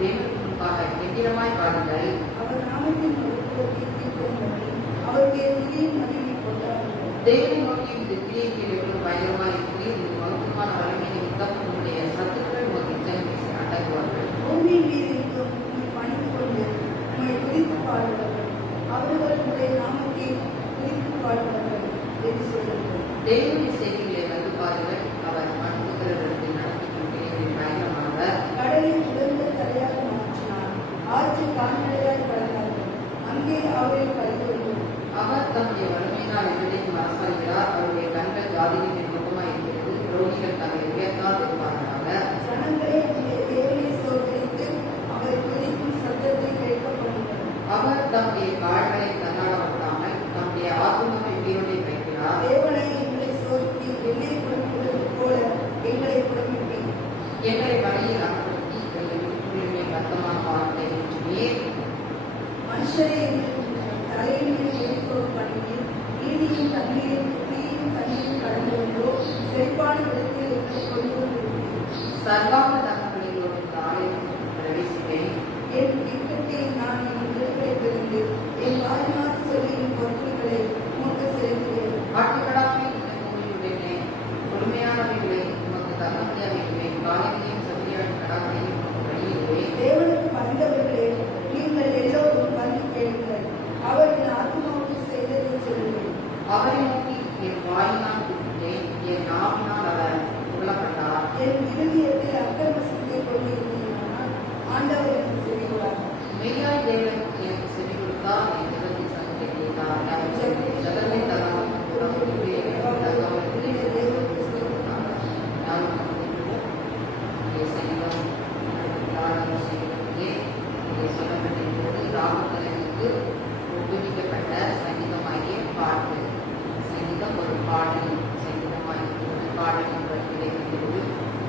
தேவனுக்கு முன்பாக கெட்டிடமாய் பாருங்கள். அவர் நாமத்தின் அவருடைய துதியின் மகிமை கொண்டாடுங்கள். தேவனை நோக்கி இந்த கிரியைகள் எவ்வளவு பயங்கரமாக இருக்கிறது, இந்த மகத்துவமான வலிமை நிமித்தம் உங்களுடைய சத்துக்கள் உங்கள் எச்சரிக்கை அடங்குவார்கள். பூமியின் மீது இருக்கும் உண்மை பணிந்து கொண்டு உண்மை துதித்து பாடுவார்கள். அவர்கள் உங்களுடைய நாமத்தை துதித்து பாடுவார்கள் என்று சொல்லுங்கள். தேவனுடைய செய்திகளை வந்து பாருங்கள். அவர் மனுபுத்திரரிடத்தில் நடத்திக்கும் கிரியைகளில் பயங்கரமானவர். கடலில் உயர்ந்த தலையாக மாற்றினார். ஆற்று கால்நடையாய் கடந்தார்கள். அங்கே அவரை கழிவுள்ளோம். அவர் தம்முடைய வலிமையினால் எதிரையும் அரசாகிறார். அவருடைய கண்கள் ஜாதிகளின் முகமாய் இருக்கிறது. ரோகிகள் தங்களை உயர்த்தாது இருப்பார்களாக. ஜனங்களே தேவனை சோதரித்து அவரை துதிக்கும் சத்தத்தை கேட்கப்படுகிறது. அவர் தம்முடைய கால்களை தன்னாட விடாமல் தம்முடைய ஆத்மாவை உயிரோடு வைக்கிறார். தேவனை எங்களை சோதித்து வெள்ளை குழம்புவது போல எங்களை குழம்பிட்டீர். எங்களை வழியில் அனுப்படுத்தி எங்களை ரத்தமான வார்த்தை நீர். மனுஷரை எங்களுக்கு தலையின் மேல் ஏறிக்கொள்ளும் பண்ணினீர். நீதியின் தண்ணீரின் தீயின் தண்ணீரில் கடந்து வந்தோ செழிப்பான விதத்தில் எங்களை கொண்டு வந்திருக்கிறீர். சர்வாங்க தகவல்களோடு இந்த ஆலயத்தில் பிரவேசிப்பேன். என் இக்கட்டில் நான் என் விடுதலை பெறுந்து என் வாய்நாள் சொல்லி என் பொருட்களை உமக்கு செலுத்துகிறேன். ஆட்டுக்கடாமை உங்களுடைய கொடுமையானவைகளை உமக்கு தகவலையும் காலைகளையும் சத்தியான கடாமையும் வழியிலே. தேவனுக்கு பயந்தவர்களே, நீங்கள் எல்லோரும் வந்து கேளுங்கள். அவர் என் ஆத்மாவுக்கு செய்ததை சொல்லுங்கள். அவரை நோக்கி என் வாயினால் கூப்பிட்டேன், என் நாவினால் அவர் புகழப்பட்டார். என் இருதயத்தில் அக்கிரம சிந்தை கொண்டிருந்தீர்களானால் ஆண்டவர் எனக்கு செவி கொடார். மெய்யாய் தேவன் எனக்கு செவி கொடுத்தார். என் ஜகத்தின் சத்தத்தை கேட்டார். ஜகத்தை தராமல் ஒப்புவிக்கப்பட்ட சங்கீதமாகிய பாட்டு. சங்கீதம் ஒரு பாடல். சங்கீதமாகிய பாடல் கிடைக்கிறது.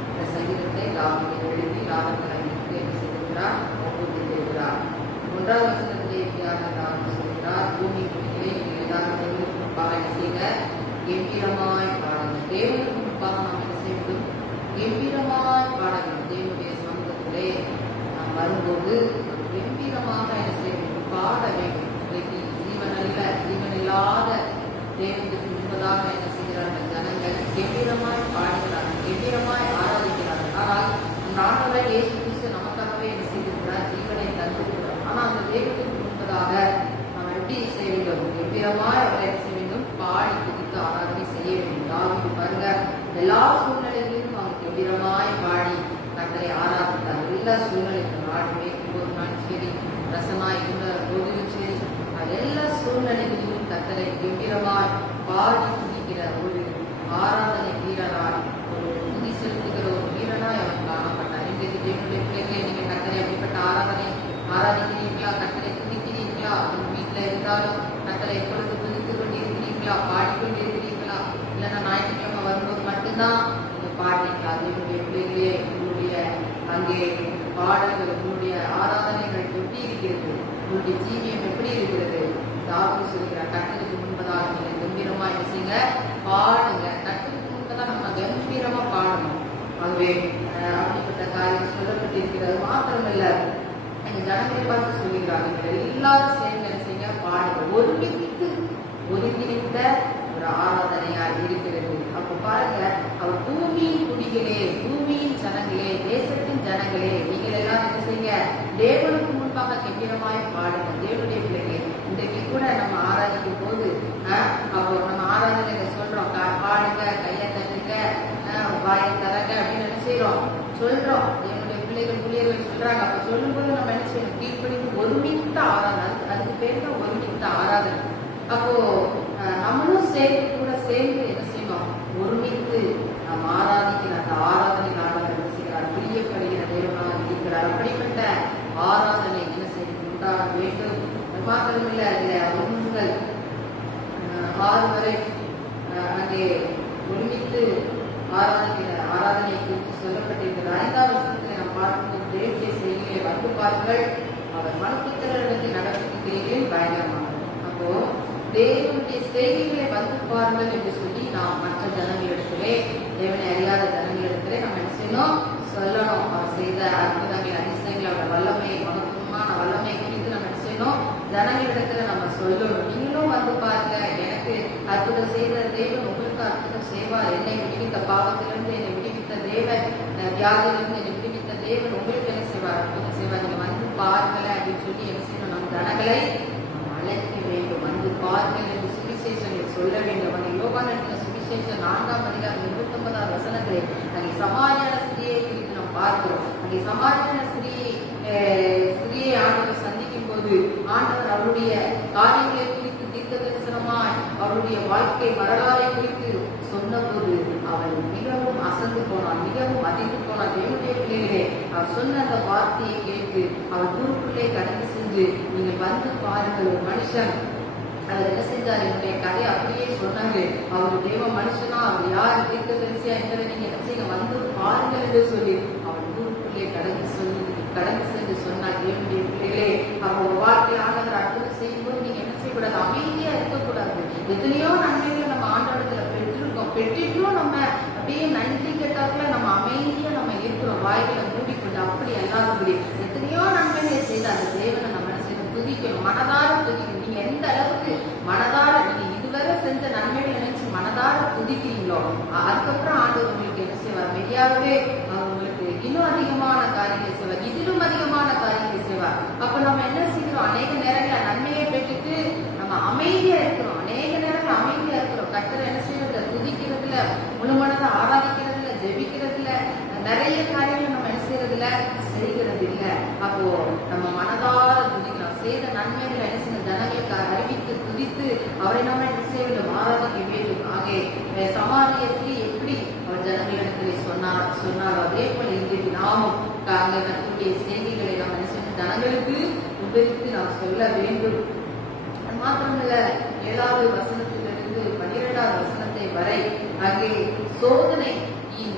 இந்த சங்கீதத்தை தாவீது எழுதி ராகங்களுக்கு செய்திருக்கிறார், ஒப்புவித்திருக்கிறார். 1ஆம் வசனத்தை எப்படியாக தாவீது சொல்கிறார், பூமி குடிகளே நீங்கள் எல்லாரும் முன்பாக செய்த கம்பீரமாய் பாடுங்கள். தேவனுக்கு முன்பாக நாம் என்ன செய்வோம்? கம்பீரமாய் பாடங்கள். தேவனுடைய சமூகத்திலே நாம் வரும்போது கம்பீரமாக என்ன செய்வோம்? பாட வேண்டும். ஜீவனில்லாத தேவனுக்கு முன்பதாக என்ன செய்கிறார்கள்? ஜனங்கள் கம்பீரமாய் பாடுகிறார்கள், கம்பீரமாய் ஆராதிக்கிறார்கள். ஆனால் அந்த ஆண்டவர் இயேசு கிறிஸ்து நமக்காகவே என்ன செய்திருக்கிறார்? ஜீவனை தந்திருக்கிறார். ஆனால் அந்த தேவனுக்கு முன்பதாக நாம் எப்படி செய்ய வேண்டும்? கம்பீரமாய் அவரை என்ன செய்ய வேண்டும்? பாடி துதித்து ஆராதனை செய்ய வேண்டும். தாவீது பாருங்க, எல்லா சூழ்நிலைகளிலும் அவர் கம்பீரமாய் பாடி கர்த்தரை ஆராதித்தார். எல்லா சூழ்நிலைகளும் நாடு மேற்கும்போது நான் சரி, ரசனாய் இருந்த போதிலும் சரி, எல்லா சூழ்நிலைகளிலும் கர்த்தரை கம்பீரமாய் பாடி துதிக்கிற ஒரு ஆராதனை வீரராய், ஒரு துதி செலுத்துகிற ஒரு வீரனாய் அவர் காணப்பட்டார். இன்றைக்கு தேவனுடைய பிள்ளைகளை நீங்கள் கர்த்தரை அப்படிப்பட்ட ஆராதிக்கிறீர்களா? கர்த்தரை துதிக்கிறீர்களா? உங்கள் வீட்டில் இருந்தாலும் கர்த்தரை எப்பொழுது துதித்து கொண்டிருக்கிறீர்களா? பாடிக்கொண்டிருக்கிறீர்களா? இல்லைன்னா ஞாயிற்றுக்கிழமை வரும்போது மட்டும்தான் நீங்கள் பாடுறீங்களா? தேவனுடைய பிள்ளைகளே, உங்களுடைய அங்கே பாடல்கள், உங்களுடைய ஆராதனைகள் எப்படி இருக்கிறது? உங்களுடைய ஜீவியம் எப்படி இருக்கிறது? தாவீது சொல்கிறார், கர்த்தருக்கு முன்பதாக நீங்கள் கம்பீரமா என்ன செய்யுங்க? பாடுங்க. கர்த்தருக்கு முன்பதாக நம்ம கம்பீரமா பாடணும். ஆகவே அப்படிப்பட்ட காரியம் சொல்லப்பட்டிருக்கிறது. மாத்திரமல்ல, எங்க ஜனங்களை பார்த்து சொல்கிறார், நீங்கள் எல்லாரும் சேர்ந்து என்ன செய்யுங்க? பாடுங்க. ஒருங்கிணைந்த ஒரு ஆராதனையா இருக்கிறது. அப்ப பாருங்க, அவர் பூமியின் குடிகளே, பூமியின் ஜனங்களே, தேசத்தின் ஜனங்களே, நீங்கள் எல்லாம் என்ன செய்யுங்க? தேவனுக்கு முன்பாக கம்பீரமாய் பாடுங்க. தேவனுடைய பிள்ளைகளே, இன்றைக்கு கூட நம்ம ஆராதிக்கும் போது அப்போ நம்ம ஆராதனை சொல்றோம், பாடுங்க, கையை தட்டுங்க, வாயை தரங்க அப்படின்னு என்ன செய்யறோம்? சொல்றோம். தேவனுடைய பிள்ளைகள் ஊழியர்கள் சொல்றாங்க. அப்ப சொல்லும்போது நம்ம என்ன செய்யணும்? கீழ்ப்படிந்து ஒருமித்த ஆராதனை. அதுக்கு பேர் தான் ஒருமித்த ஆராதனை. அப்போ நம்மளும் சேர்ந்து என்ன செய்யணும்? ஒருமித்து நாம் ஆராதிக்கிற அந்த ஆராதனை நாடகம் என்ன செய்கிறார்? பிரியப்படுகிற தேவனாக இருக்கிறார். அப்படிப்பட்ட ஆராதனை என்ன செய்ய உண்டாக வேண்டும். மாத்திரமில்லை, அதில் ஒன்றுங்கள் 6 வரை அங்கே ஒருமித்து ஆராதனை குறித்து சொல்லப்பட்டிருக்கிறது. 5ஆம் வசனத்தில் நாம் பார்க்கும்போது தேவனுடைய செய்தியை வந்து பாருங்கள், அவர் மனுபுத்திரரிடத்தில் நடப்பிக்கிறீர்கள் பயங்கரமானது. அப்போ தேவனுடைய செய்திகளை வந்து பாருங்கள் என்று சொல்லி நாம் மற்ற ஜனங்களிடத்திலே, தேவனை அறியாத ஜனங்களிடத்திலே நம்ம என்ன செய்யணும்? சொல்லணும். அவர் செய்த அற்புதங்கள், அதிசயங்கள், அவர் வல்ல சொல்லணும். நீங்களும் வந்து பாருங்க, எனக்கு அற்புதம் செய்த தேவன் உங்களுக்கு அற்புதம் செய்வார். என்னை விடுவித்த பாவத்திலிருந்து என்னை விடுவித்த தேவன், வியாதியிலிருந்து என்னை விடுவித்த தேவன் உங்களுக்கு என்ன செய்வார்? அற்புதம் செய்வார். நீங்க வந்து பாருங்களேன் அப்படின்னு சொல்லி என்ன செய்யணும்? நம் ஜனங்களை அழைக்க வேண்டும். வந்து பாருங்கள் என்று சுவிசேஷங்களை சொல்ல வேண்டும். அந்த யோவான் எழுதின சுவிசேஷம் 4ஆம் அதிகாரம் 29ஆம் வசனத்திலே அங்கே சமாரியான ஸ்திரியை குறித்து நாம் பார்க்கிறோம். அங்கே சமாரியான ஸ்திரியை ஆண்டவர் சந்திக்கும் போது ஆண்டவர் அவருடைய காரியங்களை குறித்து தீர்க்க தரிசனமாய் அவருடைய வாழ்க்கை வரலாறை குறித்து சொன்னபோது அவள் மிகவும் அசந்து போனாள், மிகவும் அதிர்ந்து போனாள். தேவனுடைய பிள்ளைகளே, அவர் சொன்ன அந்த வார்த்தையை கேட்டு அவள் ஊருக்குள்ளே கடந்து சென்று நீங்கள் வந்து பாருங்கள். ஒரு மனுஷன் அவர் என்ன செஞ்சார்? என்னுடைய கதை அப்படியே சொன்னாங்க. அவர் தேவ மனுஷனா, அவர் யார், தீர்க்க தரிசியா என்பதை நீங்க என்ன செய்ய வந்து பாருங்கள் என்று சொல்லி அவள் ஊருக்குள்ளே கடந்து சென்று சொன்னார். தேவனுடைய பிள்ளைகளே, அவங்க வாழ்க்கையில் ஆண்டவர் அற்புதம் செய்யும் போது நீங்க என்ன செய்யக்கூடாது? அமைதியா இருக்கக்கூடாது. எத்தனையோ நன்மைகளை நம்ம ஆண்டவரத்துல பெற்றிட்டும் நம்ம அப்படியே நன்றி கேட்டாக்குள்ள நம்ம அமைதியா நம்ம இருக்கிறோம், வாய்களை மூடிக்கொண்டு. அப்படி அல்லாதபடி எத்தனையோ நன்மைகளை செய்த அந்த தேவனை நம்ம என்ன செய்யணும்? துதிக்கணும், மனதார துதிக்கணும். நீங்க எந்த அளவுக்கு மனதார நீங்க இதுவரை செஞ்ச நன்மைகளை நினைச்சு மனதார துதிக்கிறீங்களோ, அதுக்கப்புறம் ஆண்டவர் உங்களுக்கு என்ன செய்வார்? மெய்யாகவே உங்களுக்கு இன்னும் அதிகமான காரியங்களை செய்வார், இதிலும் அதிகமான காரியங்களை செய்வார். அப்ப நம்ம என்ன செய்யறோம்? அநேக நேரங்களில் நன்மையை பெற்றுட்டு நம்ம அமைதியா இருக்கிறோம், அநேக நேரங்கள் அமைதியா இருக்கிறோம். கர்த்தரை என்ன செய்யறதுல? துதிக்கிறதுல, முழுமனதை ஆராதிக்கிறதுல, ஜெபிக்கிறதுல, நிறைய காரியங்கள் நம்ம என்ன செய்யறதுல? செய்கிறது இல்ல. அப்போ நம்ம மனதார துதிக்கிறோம். செய்த நன்மைகளை என்ன செய்ய? ஜனங்களுக்கு அறிவித்து துதித்து அவரை நம்ம என்ன செய்ய வேண்டும்? ஆராதிக்க வேண்டும். ஆகவே சமாரிய ஸ்திரீ எப்படி அவர் ஜனங்களிடத்திலே சொன்னாரோ அதே போல இன்றைக்கு நாமும் கர்த்தருடைய செய்திகளை நாம் என்ன செய்யணும்? ஜனங்களுக்கு விவரித்து நாம் சொல்ல வேண்டும். அது மாத்திரமல்ல, 7வது வசனத்திலிருந்து 12வது வசனத்தை வரை அங்கே சோதனை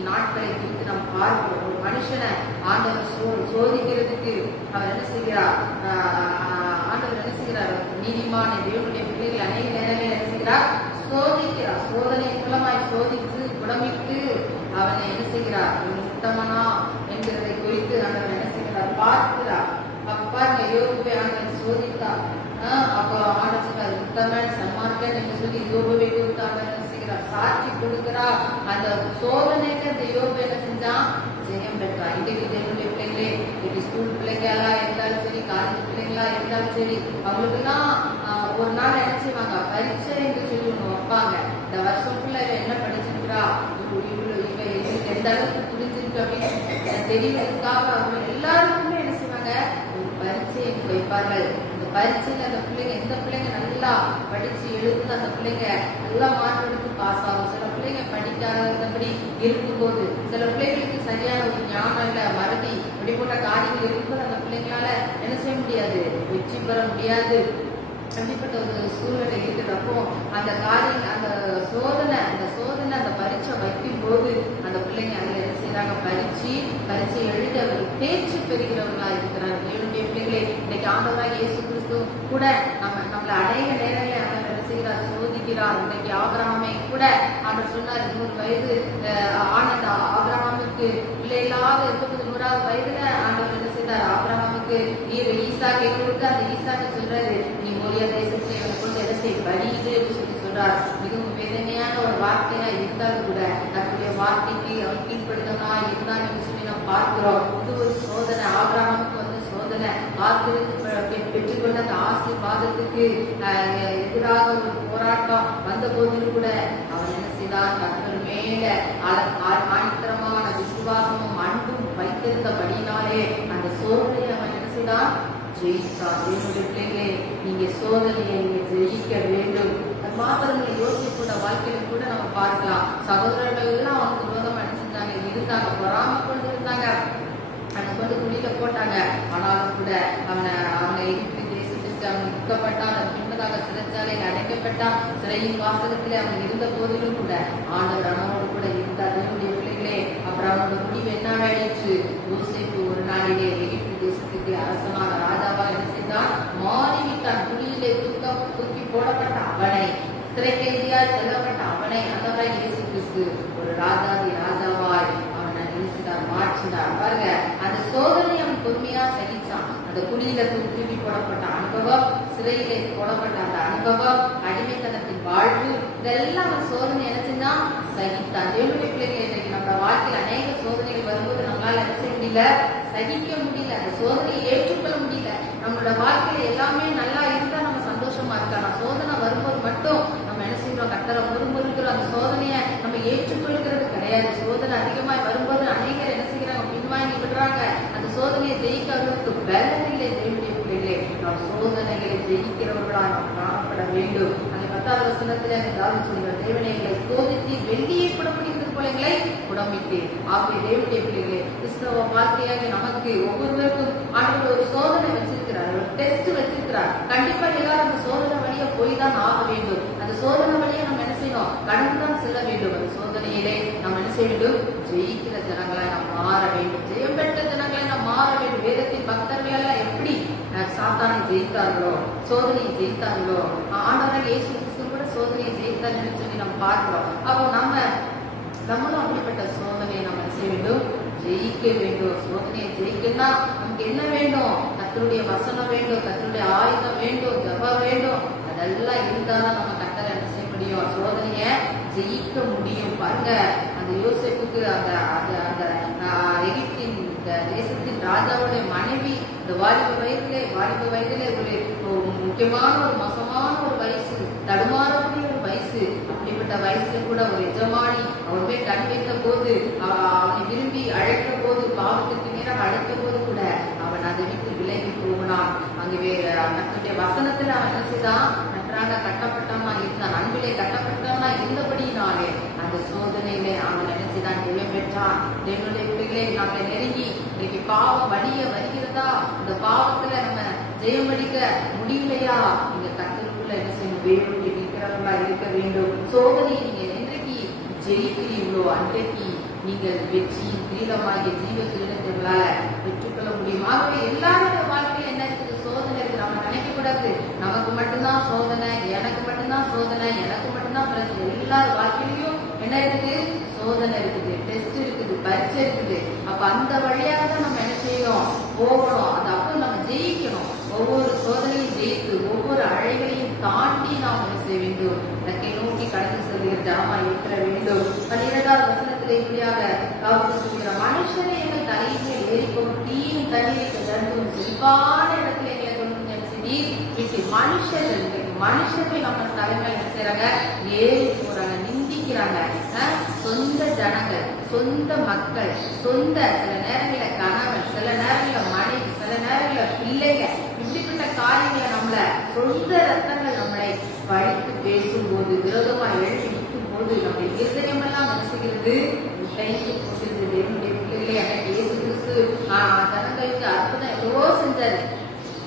நாட்களை குறித்து நாம் பார்க்கிறோம். ஒரு மனுஷனை ஆண்டவர் சோதிக்கிறதுக்கு அவர் என்ன செய்கிறார்? ஆண்டவர் என்ன செய்கிறார்? நீதிமான தேவனுடைய பிள்ளைகள் அநேக நேரங்களில் என்ன செய்கிறார்? சோதிக்கிறார். சோதனை மூலமாய் சோதித்து குணமிட்டு அவனை என்ன செய்கிறார்? உத்தமனா என்கிறதை குறித்து ஆண்டவர் என்ன செய்கிறார்? பார்க்கிறார். அப்பா யோபுவை ஆண்டவர் சோதித்தார். அப்போ ஆண்டவர் சொல்றார், உத்தமன் சன்மார்க்கன் என்று சொல்லி யோபுவை குறித்து ஆண்டவர் என்ன செய்கிறார்? சாட்சி கொடுக்கிறார். அந்த சோதனைக்கு அந்த யோபு என்ன செஞ்சான்? ஜெயம் பெற்றார். இன்றைக்கு தேவனுடைய பிள்ளைகளே, இன்னைக்கு ஸ்கூல் பிள்ளைங்களா இருந்தாலும் சரி, காலேஜ் பிள்ளைங்களா இருந்தாலும் சரி, அவங்களுக்கு எல்லாம் ஒரு நாள் என்ன செய்வாங்க? பரீட்சை என்று சொல்லி ஒண்ணு வைப்பாங்க. இந்த வருஷம் ஃபுல்லா என்ன படிச்சிருக்கிறா, எந்த அளவுக்கு புரிஞ்சிருக்கு அப்படின்னு தெரிவதற்காக அவங்க எல்லாருக்குமே என்ன செய்வாங்க? ஒரு பரீட்சை வைப்பார்கள். இந்த பரீட்சையில அந்த பிள்ளைங்க, எந்த பிள்ளைங்க நல்லா படிச்சு எழுதுன்னு அந்த பிள்ளைங்க நல்லா மார்க் எடுத்து பாஸ் ஆகும். சில பிள்ளைங்க படிக்காதபடி இருக்கும்போது, சில பிள்ளைங்களுக்கு சரியான ஒரு ஞானம் இல்ல, மறதி இப்படிப்பட்ட காரியங்கள் இருக்கும்போது அந்த பிள்ளைங்களால என்ன செய்ய முடியாது? வெற்றி பெற முடியாது. அப்படிப்பட்ட ஒரு சூழ்நிலை இருக்கிறப்போ அந்த காரியம், அந்த சோதனை அந்த பரீட்சை வைக்கும் போது அந்த பிள்ளைங்க அதில் என்ன செய்யறாங்க? பரீட்சை எழுத தேர்ச்சி பெறுகிறவங்களா இருக்கிறாங்க. தேவனுடைய பிள்ளைகளே, இன்னைக்கு ஆண்டவராகிய இயேசு கிறிஸ்து கூட நம்மளை அநேக நேரங்களே அவர் என்ன செய்கிறார்? சோதிக்கிறார். இன்னைக்கு ஆபிரகாமை கூட ஆண்டவர் சொன்னார், 100 வயது ஆனந்த ஆபிரகாமுக்கு பிள்ளை இல்லாத இருக்கும்போது 100வது வயதுல ஆண்டவர் என்ன செய்தார்? ஆபிரகாமுக்கு ஈசாக்கை கொடுத்து அந்த ஈசாக்கை சொல்றாரு, நீ மோரியா தேசத்தை கொண்டு என்ன செய்ய படியுது என்று சொல்லி சொல்றார். மிகவும் வேதனையான ஒரு வார்த்தையா இருந்தாலும் கூட தன்னுடைய வார்த்தைக்கு அவன் கீழ்ப்படுத்தனா இருந்தான் என்று சொல்லி நாம் பார்க்கிறோம். இது ஒரு சோதனை. ஆபிரகாமுக்கு வந்து சோதனை. பெற்றுக்கொண்ட அந்த ஆசீர்வாதத்துக்கு எதிராக ஒரு போராட்டம் வந்த போதிலும் கூட அவன் என்ன செய்தார்? கர்த்தர் மேல ஆணித்தரமான விசுவாசமும் அன்பும் வைத்திருந்தபடினாலே அந்த சோதனையை அவன் என்ன செய்தான்? ஜெயித்தார். தேவனுடைய பிள்ளைகளே, நீங்க சோதனையை ஜெயிக்க வேண்டும். அது மாத்திரம் யோசிப்போட வாழ்க்கையில கூட நம்ம பார்க்கலாம். சகோதரர்கள் எல்லாம் அவனுக்கு விரோதமா என்ன செஞ்சாங்க? இருந்தாங்க, பொறாம கொண்டு இருந்தாங்க, அதை கொண்டு குழியில போட்டாங்க. ஆனாலும் கூட அவனை எகிப்து தேசத்திற்கு அவன் விற்கப்பட்டான். அது பின்பதாக சிறைச்சாலையில் அடைக்கப்பட்டான். சிறையின் வாசகத்திலே அவன் இருந்த போதிலும் கூட ஆண்டவர் அவனோடு கூட இருந்தார். தேவனுடைய பிள்ளைகளே, அப்புறம் அவனோட முடிவு என்ன ஆயிடுச்சு? யோசேப்பு ஒரு நாளிலே எகிப்து தேசத்துக்கு அரசனான ராஜாவா என்ன செய்தான்? மாறிவிட்டான். குழியிலே தூக்கி போடப்பட்ட அவனை, சிறை கைதியாய் செல்லப்பட்ட அவனை ஆண்டவராகிய இயேசு கிறிஸ்து ஒரு ராஜாவாய் மாற்றினார். பாருங்க, அந்த சோதனை அவன் பொறுமையா சகிச்சான். அந்த குழியில தூக்கி போடப்பட்ட அனுபவம், சிறையிலே போடப்பட்ட அந்த அனுபவம், அடிமைத்தனத்தின் வாழ்வு, இதெல்லாம் அந்த சோதனை நினைச்சுன்னா சகித்தான். தேவனுடைய பிள்ளைகளை இன்னைக்கு நம்ம வாழ்க்கையில் அநேக சோதனைகள் வரும்போது நம்மளால என்ன செய்ய முடியல, சகிக்க முடியல, அந்த சோதனையை ஏற்றுக்கொள்ள முடியல. நம்மளோட வாழ்க்கையில எல்லாமே நல்லா இருந்தா நம்ம சந்தோஷமா இருக்கலாம். சோதனை வரும்போது மட்டும் நம்ம என்ன செய்யறோம், கர்த்தரை முறுமுறுக்கிறோம். அந்த சோதனையை நம்ம ஏற்றுக்கொள்கிறது கிடையாது. சோதனை அதிகமாய் வரும்போது அநேகர் என்ன செய்யறாங்க, பின்வாங்கி விடுறாங்க. அந்த சோதனையை ஜெயிக்கிறவர்களுக்கு பலன் இல்லை. தேவனுடைய பிள்ளைகளே, நாம் சோதனைகளை ஜெயிக்கிறவர்களா நாம் காணப்பட வேண்டும். அந்த 10வது வசனத்துல தாவீது சொல்கிறார், தேவனே எங்களை சோதித்து வெள்ளியை புடமிடுகிறது போல எங்களை புடமிட்டு. ஆகவே தேவனுடைய பிள்ளைகளே, கிறிஸ்தவ வாழ்க்கையாக நமக்கு ஒவ்வொருவருக்கும் ஆண்டவர் ஒரு சோதனை வச்சிருக்கிறார், ஒரு டெஸ்ட் வச்சிருக்கிறார். கண்டிப்பா எல்லாரும் அந்த சோதனை வழியா போய் தான் ஆக வேண்டும். அந்த சோதனை வழியா நம்ம என்ன செய்யணும், கடந்துதான் செல்ல வேண்டும். அந்த சோதனையிலே நம்ம என்ன செய்ய வேண்டும், ஜெயிக்கிற ஜனங்களை நாம் மாற வேண்டும், ஜெயம் பெற்ற ஜனங்களை நாம் மாற வேண்டும். வேதத்தின் பக்தர்கள் எல்லாம் எப்படி சாத்தானை ஜெயித்தார்களோ, சோதனையை ஜெயித்தார்களோ, ஆண்டவராகிய இயேசு கிறிஸ்து கூட சோதனையை ஜெயித்தார்னு சொல்லி நம்ம பார்க்கிறோம். அப்போ நம்மளும் அப்படிப்பட்ட சோதனையை நம்ம செய்ய வேண்டும், ஜெயிக்க வேண்டும். சோதனையை ஜெயிக்கணும்னா நமக்கு என்ன வேண்டும், கர்த்தருடைய வசனம் வேண்டும், கர்த்தருடைய ஆயுதம் வேண்டும், ஜெபம் வேண்டும். அதெல்லாம் இருந்தாதான் நம்ம கர்த்தரை என்ன செய்ய முடியும், சோதனையை ஜெயிக்க முடியும். பாருங்க, அந்த யோசேப்புக்கு அந்த எகிப்தின் தேசத்தின் ராஜாவுடைய மனைவி இந்த வாலிப வயதிலே ஒரு முக்கியமான ஒரு மோசமான ஒரு வயசு, தடுமாறக்கூடிய ஒரு வயசு. அப்படிப்பட்ட வயசுல கூட ஒரு எஜமானி அவன் போய் கண் வைத்த போது, அவனை விரும்பி அழைத்த போது, பாவத்துக்கு நேரம் அழைத்த போது கூட அவன் அதை விட்டு விலகி போனான். அங்கே கர்த்தருடைய வசனத்துல அவன் என்ன செய்தான், நன்றாக கட்டப்பட்டவனா இருந்தான், அன்பிலே கட்டப்பட்டவனா இருந்தபடியினாலே அந்த சோதனையிலே அவன் நினைச்சுதான் ஜெயம் பெற்றான். தேவனுடைய பிள்ளைகளே, நம்மளை நெருங்கி இன்னைக்கு பாவம் வலிய வருகிறதா, இந்த பாவத்துல நம்ம ஜெயம் அடிக்க முடியலையா, நீங்க கர்த்தருக்குள்ள என்ன செய்யணும், வேரூன்றி நிற்கிறவர்களா இருக்க வேண்டும். சோதனையை நீங்க என்றைக்கு ஜெயிக்கிறீர்களோ அன்றைக்கு நீங்கள் வெற்றியின் கிரீடமாகிய ஜீவ கிரீடத்தை உங்களால பெற்றுக்கொள்ள முடியும். ஆகவே எல்லாரோட வாழ்க்கையில என்ன இருக்குது, சோதனை இருக்கு. நம்ம நினைக்க கூடாது நமக்கு மட்டும்தான் சோதனை, எனக்கு மட்டும்தான் சோதனை, எனக்கு மட்டும்தான் பிரச்சனை. எல்லார் வாழ்க்கையிலையும் என்ன இருக்குது, சோதனை இருக்குது, டெஸ்ட் இருக்குது, பரீட்சை இருக்குது. அப்ப அந்த வழியாக தான் நம்ம என்ன செய்யணும், போகணும். அது அப்போ நம்ம ஜெயிக்கணும். ஒவ்வொரு சோதனையும் ஜெயித்து, ஒவ்வொரு அழைகளையும் தாண்டி நாம் என்ன செய்ய வேண்டும், இலக்கை நோக்கி கடந்து செல்கிற ஜனமா இருக்க வேண்டும். 12வது வசனத்திலே இப்படியாக தாவீது சொல்கிறார், மனுஷனை எங்கள் தலையின் மேல் ஏறிக்கொண்டு தீயின் தண்ணீரை தடுத்து செழிப்பான இடத்துல எங்களை கொண்டு விட்டு மனுஷர்கள் நம்ம தலைமையில என்ன செய்யறாங்க, ஏறி போறாங்க, நிந்திக்கிறாங்க. சொந்த ஜனங்கள், சொந்த மக்கள், சொந்த சில நேரங்கள கணவன், சில நேரங்கள மனைவி, சில நேரங்கள பிள்ளைங்க, இப்படிப்பட்ட காரியங்களை நம்மள சொந்த ரத்தங்கள் நம்மளை படித்து பேசும்போது, விரோதமா எழுதி நிற்கும் போது நம்முடைய இருதயம் எல்லாம் மனசுகிறது கைக்கு போட்டிருந்தது. தேவனுடைய பிள்ளைகளே, எனக்கு இயேசு கிறிஸ்து ஜனங்களுக்கு அற்புதம் எவ்வளவோ செஞ்சாரு.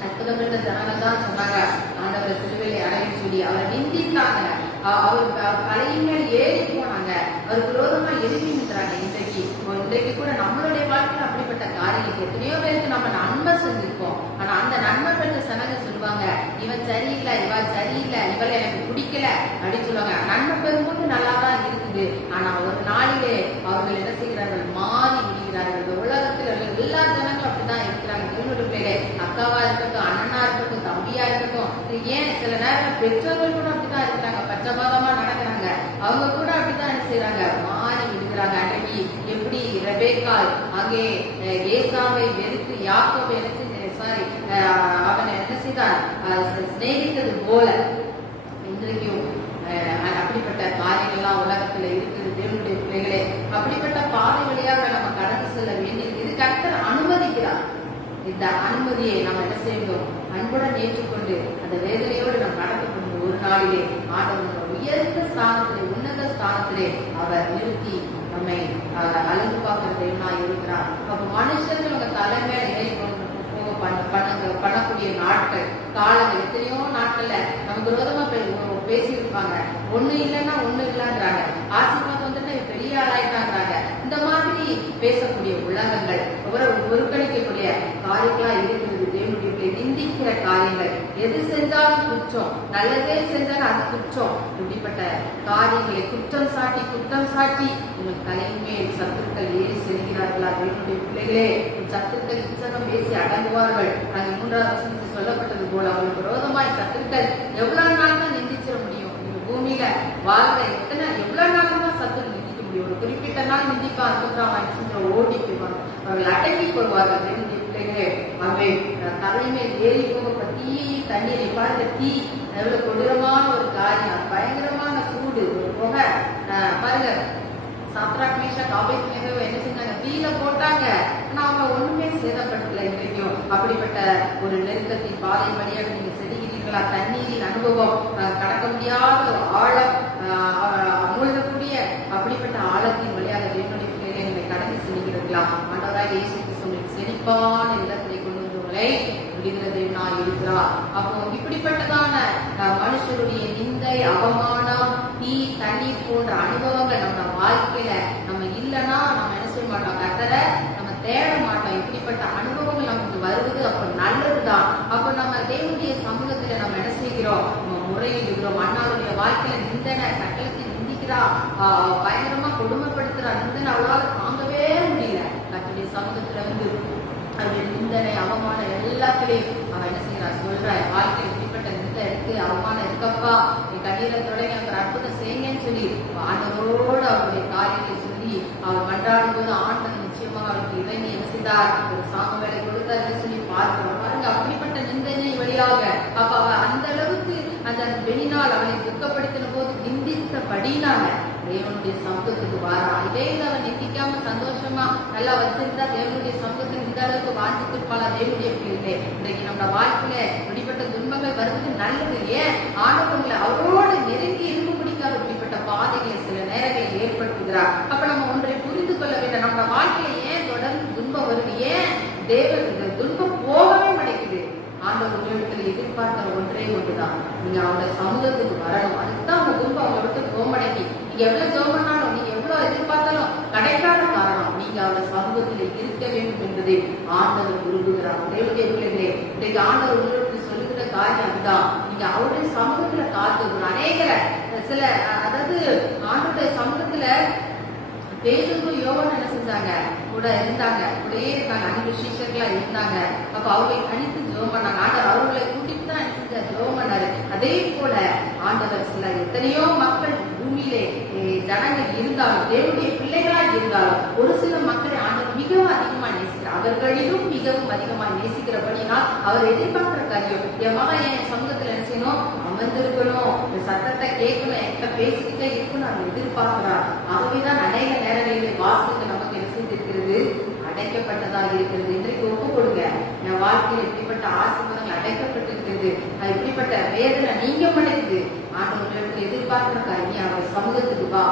அற்புதம் பெற்ற ஜனங்கள் தான் சொன்னாங்க, ஆண்டவர் சிலுவையிலே அறையும் சொல்லி அவரை நிந்தித்தாங்க, அவர் தலையின் மேல் ஏறி போனாங்க, அவருக்கு விரோதமா எழுதி நின்றாங்க. இன்றைக்கு கூட நம்மளுடைய வாழ்க்கையில் அப்படிப்பட்ட காரியங்கள் எத்தனையோ பேருக்கு நம்ம நன்மை செஞ்சிருப்போம். ஆனா அந்த நன்மை பெற்ற சனங்க சொல்லுவாங்க, இவன் சரியில்லை, இவ சரியில்லை, இவளை எனக்கு பிடிக்கல அப்படின்னு சொல்லுவாங்க. நன்மை பெறும்போது நல்லா தான் இருக்குது. ஆனா ஒரு நாளிலே அவர்கள் என்ன செய்கிறார்கள், மாறி விடுகிறார்கள். இந்த உலகத்தில் எல்லா ஜனங்களும் அப்படிதான் இருக்கிறாங்க. தேவனுடைய பிள்ளைகளே, அக்காவா இருக்கட்டும், அண்ணனா இருக்கட்டும், தம்பியா இருக்கட்டும், ஏன் சில நேரம் பெற்றோர்கள் கூட அப்படிதான் இருக்கிறாங்க, பச்சபாதமா நடக்கிறாங்க. அவங்க கூட அப்படிதான் என்ன செய்யறாங்க, மாறி விடுகிறாங்க. அன்றைக்கு எப்படி ரெபேக்காள் அங்கே ஏசாவை வெறுத்து யாக்கோபை அவனை என்ன செய்தான், சிநேகித்தது போல இன்றைக்கும் அப்படிப்பட்ட காரியங்கள்லாம் உலகத்துல இருக்குது. தேவனுடைய பிள்ளைகளே, அப்படிப்பட்ட பாதை வழியாக நம்ம கடந்து செல்ல வேண்டியது. இது கர்த்தர் அனுமதிக்கிறார். இந்த அனுமதியை நம்ம என்ன செய்யணும், அன்புடன் ஏற்றுக்கொண்டு அந்த வேதனையோடு நம்ம நடத்தப்படும் ஒரு நாளிலே ஆண்டவர் உயர்ந்த ஸ்தானத்திலே, உன்னத ஸ்தானத்திலே அவர் நிறுத்தி நம்மை அழகு பார்க்கிற தேவனா இருக்கிறார். அப்ப மனுஷர்கள் உங்க தலைமையில ஏறி பண்ணக்கூடிய நாட்கள், காலங்கள், எத்தனையோ நாட்கள்ல நமக்கு விரோதமா பேசியிருப்பாங்க. ஒண்ணு இல்லைன்னா ஒண்ணு இல்லைன்றாங்க, ஆசீர்வாதம் வந்துட்டு பெரிய ஆளாயிட்டாங்கிறாங்க. இந்த மாதிரி பேசக்கூடிய உலகங்கள், ஒருக்கணிக்கக்கூடிய காரியங்களா இருக்கிறது. தேவனுடைய நிந்திக்கிற காரியங்கள், எது செஞ்சாலும் குற்றம், நல்லதே செஞ்சாலும் அது குற்றம். இப்படிப்பட்ட காரியங்களை குற்றம் சாட்டி உங்கள் தலையின் மேல் சத்துருக்கள் ஏறி செல்கிறார்களா? தேவனுடைய பிள்ளைகளே, உன் சத்துருக்கள் இச்சகம் பேசி அடங்குவார்கள். அங்கே 3வது வசனத்தில் சொல்லப்பட்டது போல அவங்களுக்கு விரோதமாய் சத்துருக்கள் எவ்வளவு நாள் தான் நிந்திச்சிட முடியும்? இந்த பூமியில வாழ்ற எவ்வளவு நாள் தான் சத்துரு நிந்திக்க முடியும்? ஒரு குறிப்பிட்ட நாள் நிந்திப்பா, அதுக்கப்புறம் அவன் ஓடி போய்வாங்க, அவர்கள் அடங்கி கொள்வார்கள். அவை தலைமை ஏறி போக தீ தண்ணீரை பாருங்க, தீ எவ்வளவு கொடூரமான ஒரு காரியம், பயங்கரமான சூடு, ஒரு புகை பாருங்க. சாத்ராக் மேஷாக் ஆபேத்நேகோ என்ன செஞ்சாங்க? தீயில போட்டாங்க, ஆனா அவங்க ஒண்ணுமே சேதப்படுத்தல. இன்றைக்கும் அப்படிப்பட்ட ஒரு நெருக்கத்தின் பாதை வழியாக நீங்க செதுகிறீர்களா? தண்ணீரின் அனுபவம், கடக்க முடியாத ஆழம், மூழ்கக்கூடிய அப்படிப்பட்ட ஆழத்தின் வழியாக தேவனுடைய பிள்ளைகளை நீங்க கடந்து செல்கிறீர்களா? ஆண்டவராக இயேசு கிறிஸ்து உங்களுக்கு செழிப்பான இல்லத்தை கொண்டு வந்தவங்களை விடுகிற தேவனாய் இருக்கிறார். அப்போ இப்படிப்பட்டதான மனுஷருடைய நிந்தை, அவமானம், தீ தண்ணீர் போன்ற அனுபவங்கள் நம்ம வாழ்க்கையில நம்ம இல்லைன்னா நம்ம என்ன செய்ய மாட்டோம்? கர்த்தரை நம்ம தேட மாட்டோம். இப்படிப்பட்ட அனுபவங்கள் நமக்கு வருவது அப்ப நல்லதுதான். அப்ப நம்ம தேவனுடைய சமூகத்துல நம்ம என்ன செய்கிறோம்? நம்ம முறையிடுகிறோம். அண்ணாவுடைய வாழ்க்கையில நிந்தனை, சக்கலத்தில் நிந்திக்கிறா, பயங்கரமா கொடுமைப்படுத்துறா, நிந்தனை அவளால தாங்கவே முடியல. கர்த்தருடைய சமூகத்துல வந்து அவருடைய நிந்தனை, அவமானம் எல்லாத்திலையும் அவன் என்ன செய்யறான்? சொல்ற வாழ்க்கையில் இப்படிப்பட்ட நிந்தை இருக்கு, அவமானம் இருக்கப்பா, நீ கண்ணீரத்தோட எனக்கு ஒரு அற்புதம் செய்யுங்கன்னு சொல்லி ஆண்டவரோடு அவருடைய காரியத்தை சொல்லி அவர் மன்றாடும் போது ஆண்டவர் நிச்சயமாக அவருக்கு இறைஞ்சி என்ன செய்தார்? ஒரு சாம வேலை கொடுத்தாருன்னு சொல்லி பார்க்கிறோம். பாருங்க, அப்படிப்பட்ட நிந்தனை வழியாக அப்ப அவ அந்த அளவுக்கு அந்த வெளிநாள் அவளை துக்கப்படுத்தின போது நிந்தித்தபடினால தேவனுடைய சமூகத்துக்கு வாரா. இதே அவன் நிந்திக்காம சந்தோஷமா நல்லா வச்சிருந்தா தேவனுடைய சமூகத்தில் இந்த அளவுக்கு வாசித்திருப்பாளா? தேவனுடைய பிள்ளை இன்றைக்கு நம்ம வாழ்க்கையில இப்படிப்பட்ட துன்பங்கள் வருவது நல்லது. ஏன்? ஆண்டவங்களை அவரோடு நெருங்கி இருக்க முடிக்காத இப்படிப்பட்ட பாதைகளை சில நேரங்களில் ஏற்படுத்துகிறார். அப்ப நம்ம ஒன்றை புரிந்து கொள்ள வேண்டும். நம்ம வாழ்க்கையில ஏன் தொடர்ந்து துன்பம் வருது? ஏன் தேவ துன்பம் போகவே மாட்டேங்குது? ஆண்டவர் உங்களிடத்தில் எதிர்பார்க்கிற ஒன்றே ஒன்றுதான், நீங்க அவருடைய சமூகத்துக்கு வரணும். அதுக்குதான் அவங்க துன்பம் அவங்களை விட்டு போக மாட்டேங்கி. நீங்க எவ்வளவு ஜெபம் பண்ணாலும், நீங்க எவ்வளவு எதிர்பார்த்தாலும் கிடைக்காத காரணம் நீங்க அவருடைய சமூகத்தில் இருக்க வேண்டும் என்பதை ஆண்டவர் விரும்புகிறார். தேவனுடைய பிள்ளைகளே, இன்றைக்கு ஆண்டவர் உங்களுக்கு சொல்லுகிற காரியம் அதுதான். நீங்க அவருடைய சமூகத்துல காத்துக்கணும். அநேகர சில அதாவது ஆண்டவருடைய சமூகத்துல பேதுரு யோவான் என்ன செஞ்சாங்க? கூட இருந்தாங்க, கூடயே இருந்தாங்க, 5 சீஷர்களா இருந்தாங்க. அப்ப அவர்களை தனித்து ஜெபம் பண்ணாங்க. ஆண்டவர் அவர்களை கூட்டிட்டு தான் என்ன செஞ்சார்? ஜெபம் பண்ணாரு. அதே போல ஆண்டவர் சில எத்தனையோ மக்கள் பூமியிலே ஜனங்கள் இருந்தாலும், தேவனுடைய பிள்ளைகளா இருந்தாலும், ஒரு சில மக்களை ஆண்டவர் மிகவும் அதிகமா நேசிக்கிறார். அவர்களிலும் மிகவும் அதிகமா நேசிக்கிறபடினால் அவர் எதிர்பார்க்கிற காரியம், என் மகன் என் சமூகத்துல என்ன செய்யணும்? அமர்ந்திருக்கணும், இந்த சத்தத்தை கேட்கணும், என்கிட்ட பேசிக்கிட்டே இருக்கணும், அவர் எதிர்பார்க்கிறார். ஆகவேதான் அநேக நேரங்களிலே வாசலுக்கு நமக்கு என்ன செய்திருக்கிறது? அடைக்கப்பட்டதாக இருக்கிறது. இன்றைக்கு ஒப்பு கொடுங்க, என் வாழ்க்கையில் இப்படிப்பட்ட ஆசீர்வாதங்கள் அடைக்கப்பட்டிருக்கிறது, இப்படிப்பட்ட வேதனை நீங்க மாட்டேங்குது. ஆண்டவர்களுக்கு எதிர்பார்க்கிற காரியம் அவர் சமூகத்துக்கு வா,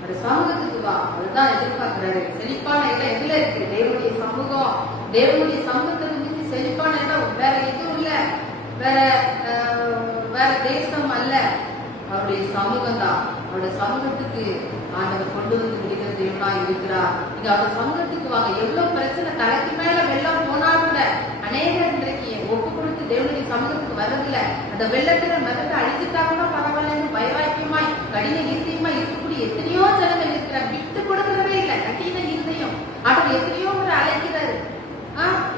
அவர் சமூகத்துக்கு வா, அதுதான் எதிர்பார்க்கிறாரு. செழிப்பான இடம் எதுல இருக்கு? தேவனுடைய சமூகம். தேவனுடைய சமூகத்துல இருந்து செழிப்பான இடம் வேற எதுவும் இல்ல, வேற தேசம் அல்ல, அவருடைய சமூகம் தான். அவருடைய சமூகத்துக்கு ஆண்டவர் கொண்டு வந்து விடுகிற தேவனா இருக்கிறார். நீங்க அவர் சமூகத்துக்கு வாங்க. எவ்வளவு பிரச்சனை தலைக்கு மேல வெள்ளம் போனா கூட அநேகர் இன்றைக்கு ஒப்பு கொடுத்து தேவனுடைய சமூகத்துக்கு வர்றதில்ல. அந்த வெள்ளத்துல மரத்தை அழிச்சுட்டா கூட பரவாயில்லன்னு வைராக்கியமாய் கடின இருதயமா இருக்கக்கூடிய எத்தனையோ ஜனங்கள் இருக்கிறார். விட்டு கொடுக்கிறதே இல்லை, கடின இருதயம். ஆண்டவர் எத்தனையோ முறை அழைக்கிறாரு,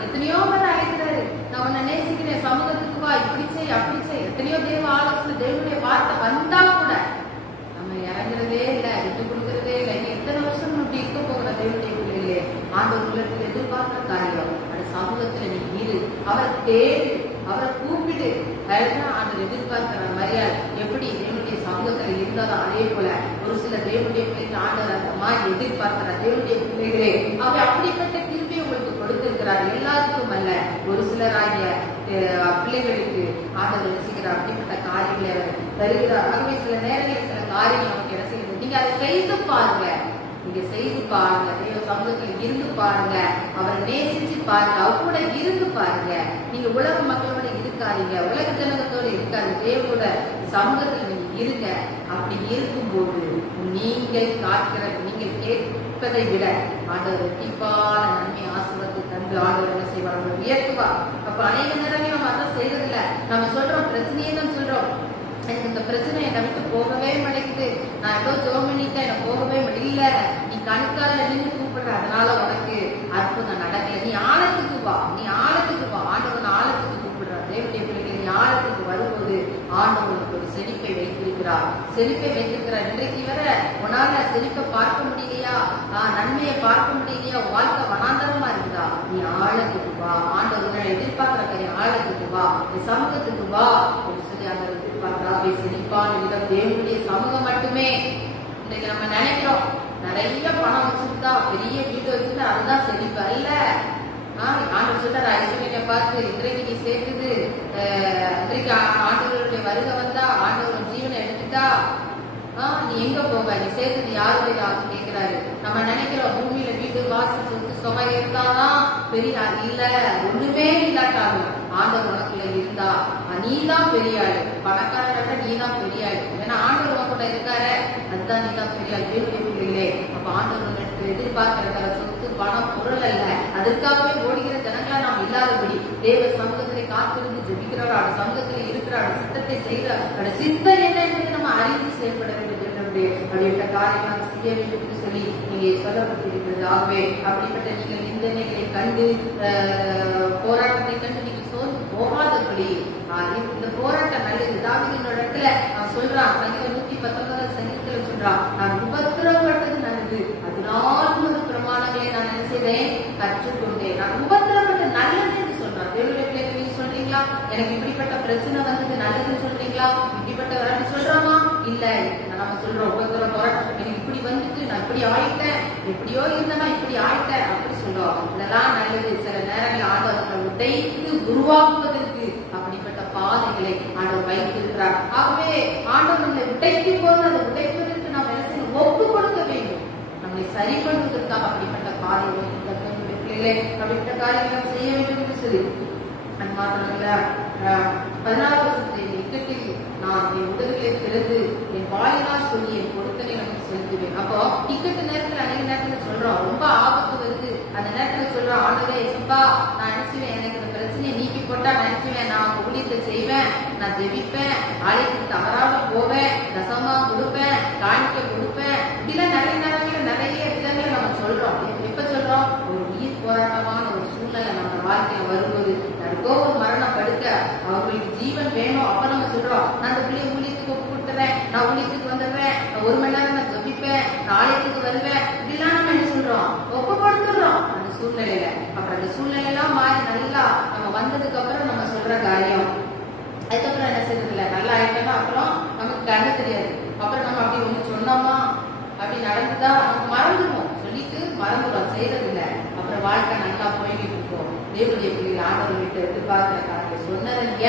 எத்தனையோ முறை அழைக்கிறாரு, நான் உன்னை நேசிக்கிறேன், சமூகத்துக்கு வா, இப்படி செய் அப்படி செய். எத்தனையோ தேவ ஆலோசனை, தேவனுடைய வார்த்தை வந்தா கூட நம்ம இறங்குறதே இல்லை, விட்டு கொடுக்கறதே இல்லை. எத்தனை வருஷம் அப்படி இருக்க போகிற தேவனுடைய பிள்ளைகளே, ஆண்டவர் உங்களுக்கு எதிர்பார்க்கிற காரியம் அந்த சமூகத்துல நீ இரு, அவரை தேடு, அவரை கூப்பிடு. அதுதான் ஆண்டவர் எதிர்பார்க்கிற மரியாதை. எப்படி தேவனுடைய சமூகத்துல இருந்தாலும் அதே போல ஒரு சில தேவனுடைய பிள்ளைகள் ஆண்டவர் அந்த மாதிரி எதிர்பார்க்கிற தேவனுடைய பிள்ளைகளே, அவர் அப்படிப்பட்ட திருப்பி உங்களுக்கு கொடுத்திருக்கிறார். எல்லாருக்கும் அல்ல, ஒரு சிலராகிய பிள்ளைகளுக்கு ஆண்டவர் ரசிக்கிறார். அப்படிப்பட்ட காரியங்களை அவர் தருகிறார். ஆகவே சில நேரங்களில் சில காரியங்கள் நமக்கு என்ன செய்யுது? நீங்க அதை செய்து பாருங்க, நீங்க செய்து பாருங்க, தேவ சமூகத்தில் இருந்து பாருங்க, அவரை நேசிச்சு பாருங்க, அவர் கூட இருந்து பாருங்க. நீங்க உலக மக்களோட இருக்காதீங்க, உலக ஜனகத்தோட இருக்காது, தேவனோட சமூகத்தில் நீங்க இருங்க. அப்படி இருக்கும்போது நீங்கள் காக்கிற, நீங்கள் கேட்பதை விட ஆண்டவர் ரெட்டிப்பான நன்மை ஆசீர்வாதத்தை தந்து ஆண்டவர் என்ன செய்வார்? அவங்களை உயர்த்துவார். அப்ப அநேக நேரங்கள் நம்ம அதான் செய்யறதில்ல. நம்ம சொல்றோம், பிரச்சனையே தான் சொல்றோம், எனக்கு இந்த பிரச்சனை என்னை விட்டு போகவே மாட்டேங்குது, நான் ஏதோ ஜெபம் பண்ணிட்டேன், எனக்கு போகவே இல்ல, நீ கணுக்கால நின்று கூப்பிடுற, அதனால உனக்கு அற்புதம் நடக்கல. நீ ஆழத்துக்கு வா, நீ ஆழத்துக்கு வா. ஆண்டவன் ஆழத்துக்கு கூப்பிடுறார். தேவனுடைய பிள்ளைகள் நீ ஆழத்துக்கு வரும்போது ஆண்டவன் உனக்கு ஒரு செழிப்பை வைத்திருக்கிறார், செழிப்பை வைத்திருக்கிறார். இன்றைக்கு வர உன்னால செழிப்பை பார்க்க முடியலையா, நன்மையை பார்க்க முடியலையா, வாழ்க்கை வனாந்தரமா இருக்குதா, நீ ஆழத்துக்கு வா. ஆண்டவன் எதிர்பார்க்கிற காரியம் ஆழத்துக்கு வா, நீ சமூகத்துக்கு வா அப்படின்னு சொல்லி அந்த எதிர்பார்க்கிறாவே. செழிப்பான இடம் தேவனுடைய சமூகம் மட்டுமே. இன்னைக்கு நம்ம நினைக்கிறோம் நிறைய பணம் வச்சிருந்தா, பெரிய வீடு வச்சிருந்தா அதுதான் செழிப்பு அல்ல. ஆண்டவர் சொல்றாரு ஐஸ்வர்யா பார்த்து, இன்றைக்கு நீ சேர்த்துது, இன்றைக்கு ஆண்டவருடைய வருகை வந்தா, ஆண்டவர் ஜீவனை எடுத்துட்டா நீ எங்க போக, நீ சேர்த்தது யாருடைய கேட்கிறாரு. நம்ம நினைக்கிறோம் பூமியில வீடு வாசல் சொத்து சுகம் இருந்தாதான் பெரிய ஆள். இல்ல, ஒண்ணுமே இல்லாட்டாலும் ஆண்டவர் உனக்குள்ள இருந்தா நீதான் பெரிய ஆளு. பணக்காரர்கிட்ட நீதான் பெரிய ஆளு. ஏன்னா ஆண்டவர் உனக்கூட இருக்காரு, அதுதான் நீதான் பெரிய ஆள். பிள்ளைகளே, அப்ப ஆண்டவர் எதிர்பார்க்கிற சொத்து பணம் பொருள் அல்ல. அதற்காகவே ஓடுகிற ஜனங்களா நாம் இல்லாதபடி தேவ சமூகத்திலே காத்திருந்து ஜெபிக்கிறவா, அந்த சமூகத்திலே இருக்கிற அந்த சித்தத்தை செய்கிற அந்த சித்தம் என்ன என்பதை நம்ம அறிந்து செயல்பட வேண்டும். அப்படிப்பட்ட காரியங்கள் செய்ய வேண்டும் என்று சொல்லி நீங்க சொல்லப்பட்டிருக்கிறது. ஆகவே அப்படிப்பட்ட நீங்கள் நிந்தனைகளை கண்டு போராட்டத்தை கண்டு நீங்கள் சோர்ந்து போகாதபடி இந்த போராட்டம் நல்லது. தாவீதின் இடத்துல அவன் சொல்றான், சங்கீதம் 119 சங்கீதத்துல சொல்றான், நான் உபத்திரப்பட்டது நல்லது, 14 பிரமாணங்களை நான் என்ன செய்தேன், கற்றுக்கொண்டேன். நான் உபத்திரப்பட்ட நல்லது என்று சொல்றான். தேவனுடைய பிள்ளைகள் நீங்க சொல்றீங்களா, எனக்கு இப்படிப்பட்ட பிரச்சனை வந்தது நல்லதுன்னு சொல்றீங்களா? இப்படிப்பட்ட வரட்டு சொல்றாமா? இல்ல, நம்ம சொல்றோம் உபத்திரம் போராட்டம் எனக்கு இப்படி வந்துட்டு நான் இப்படி ஆயிட்டேன், எப்படியோ இருந்தனா இப்படி ஆயிட்டேன் அப்படி சொல்றோம். இதெல்லாம் நல்லது. சில நேரங்கள் ஆண்டவர்களை உடைத்து உருவாக்குவதற்கு அப்படிப்பட்ட பாதைகளை ஆண்டவர் வைத்திருக்கிறார். ஆகவே ஆண்டவர்களை உடைக்கும் போது அதை உடைப்பதற்கு நாம் என்ன செய்யணும், ஒப்பு கொடுக்க வேண்டும். நம்மை சரி பண்ணுவதற்காக அப்படிப்பட்ட பாதைகளை பிள்ளைகளை அப்படிப்பட்ட காரியங்களை செய்ய வேண்டும் என்று சொல்லி அது மாத்திரமல்ல 16 வருஷத்தை இக்கட்டில் நான் என் உதவிகளை திறந்து என் வாயினால் சொல்லி என் பொருத்தனை நமக்கு செலுத்துவேன். அப்போ இக்கட்டு நேரத்துல அநேக நேரத்துல சொல்றோம், ரொம்ப ஆபத்து வருது, அந்த நேரத்துல சொல்றோம், ஆண்டவரே இயேசுப்பா நான் நினைச்சுவேன், எனக்கு இந்த பிரச்சனையை நீக்கி போட்டா நினைச்சுவேன், நான் ஊழியத்தை செய்வேன், நான் ஜெபிப்பேன், ஆலயத்துக்கு தவறாம போவேன், தசமா கொடுப்பேன், காணிக்க கொடுப்பேன். இப்படிலாம் நிறைய நேரங்கள் நிறைய விதங்களை நம்ம சொல்றோம். எப்ப சொல்றோம், ஒரு உயிர் போராட்டமான ஒரு சூழ்நிலை நம்ம வாழ்க்கையில வரும்போது, யாருக்கோ ஒரு மரணம் படுக்க அவங்களுக்கு ஜீவன் வேணும், அப்ப நம்ம சொல்றோம், நான் அந்த பிள்ளைய ஊழியத்துக்கு ஒப்பு கொடுத்துறேன், நான் ஊழியத்துக்கு வந்துடுறேன், 1 மணி நேரம் நான் ஜெபிப்பேன், நான் ஆலயத்துக்கு வருவேன், இப்படிலாம் நம்ம என்ன சொல்றோம், ஒப்பு கொடுத்துடுறோம் அந்த சூழ்நிலையில. அப்புறம் அந்த சூழ்நிலையெல்லாம் மாறி நல்லா நம்ம வந்ததுக்கு அப்புறம் நம்ம சொல்ற காரியம், அதுக்கப்புறம் என்ன செய்யறதில்ல, நல்லா ஆயிட்டோம்னா அப்புறம் நமக்கு கண்ணு தெரியாது. அப்புறம் நம்ம அப்படி ஒண்ணு சொன்னோமா, அப்படி நடந்துதா நமக்கு மறந்துடுவோம், சொல்லிட்டு மறந்துடுவோம், செய்யறதில்லை. அப்புறம் வாழ்க்கை நல்லா போய்கிட்டு இருக்கோம். தேவனுடைய பிள்ளைகள் ஆண்டவர் வீட்டை எதிர்பார்க்கிற காரியம் சொன்னதை நீங்க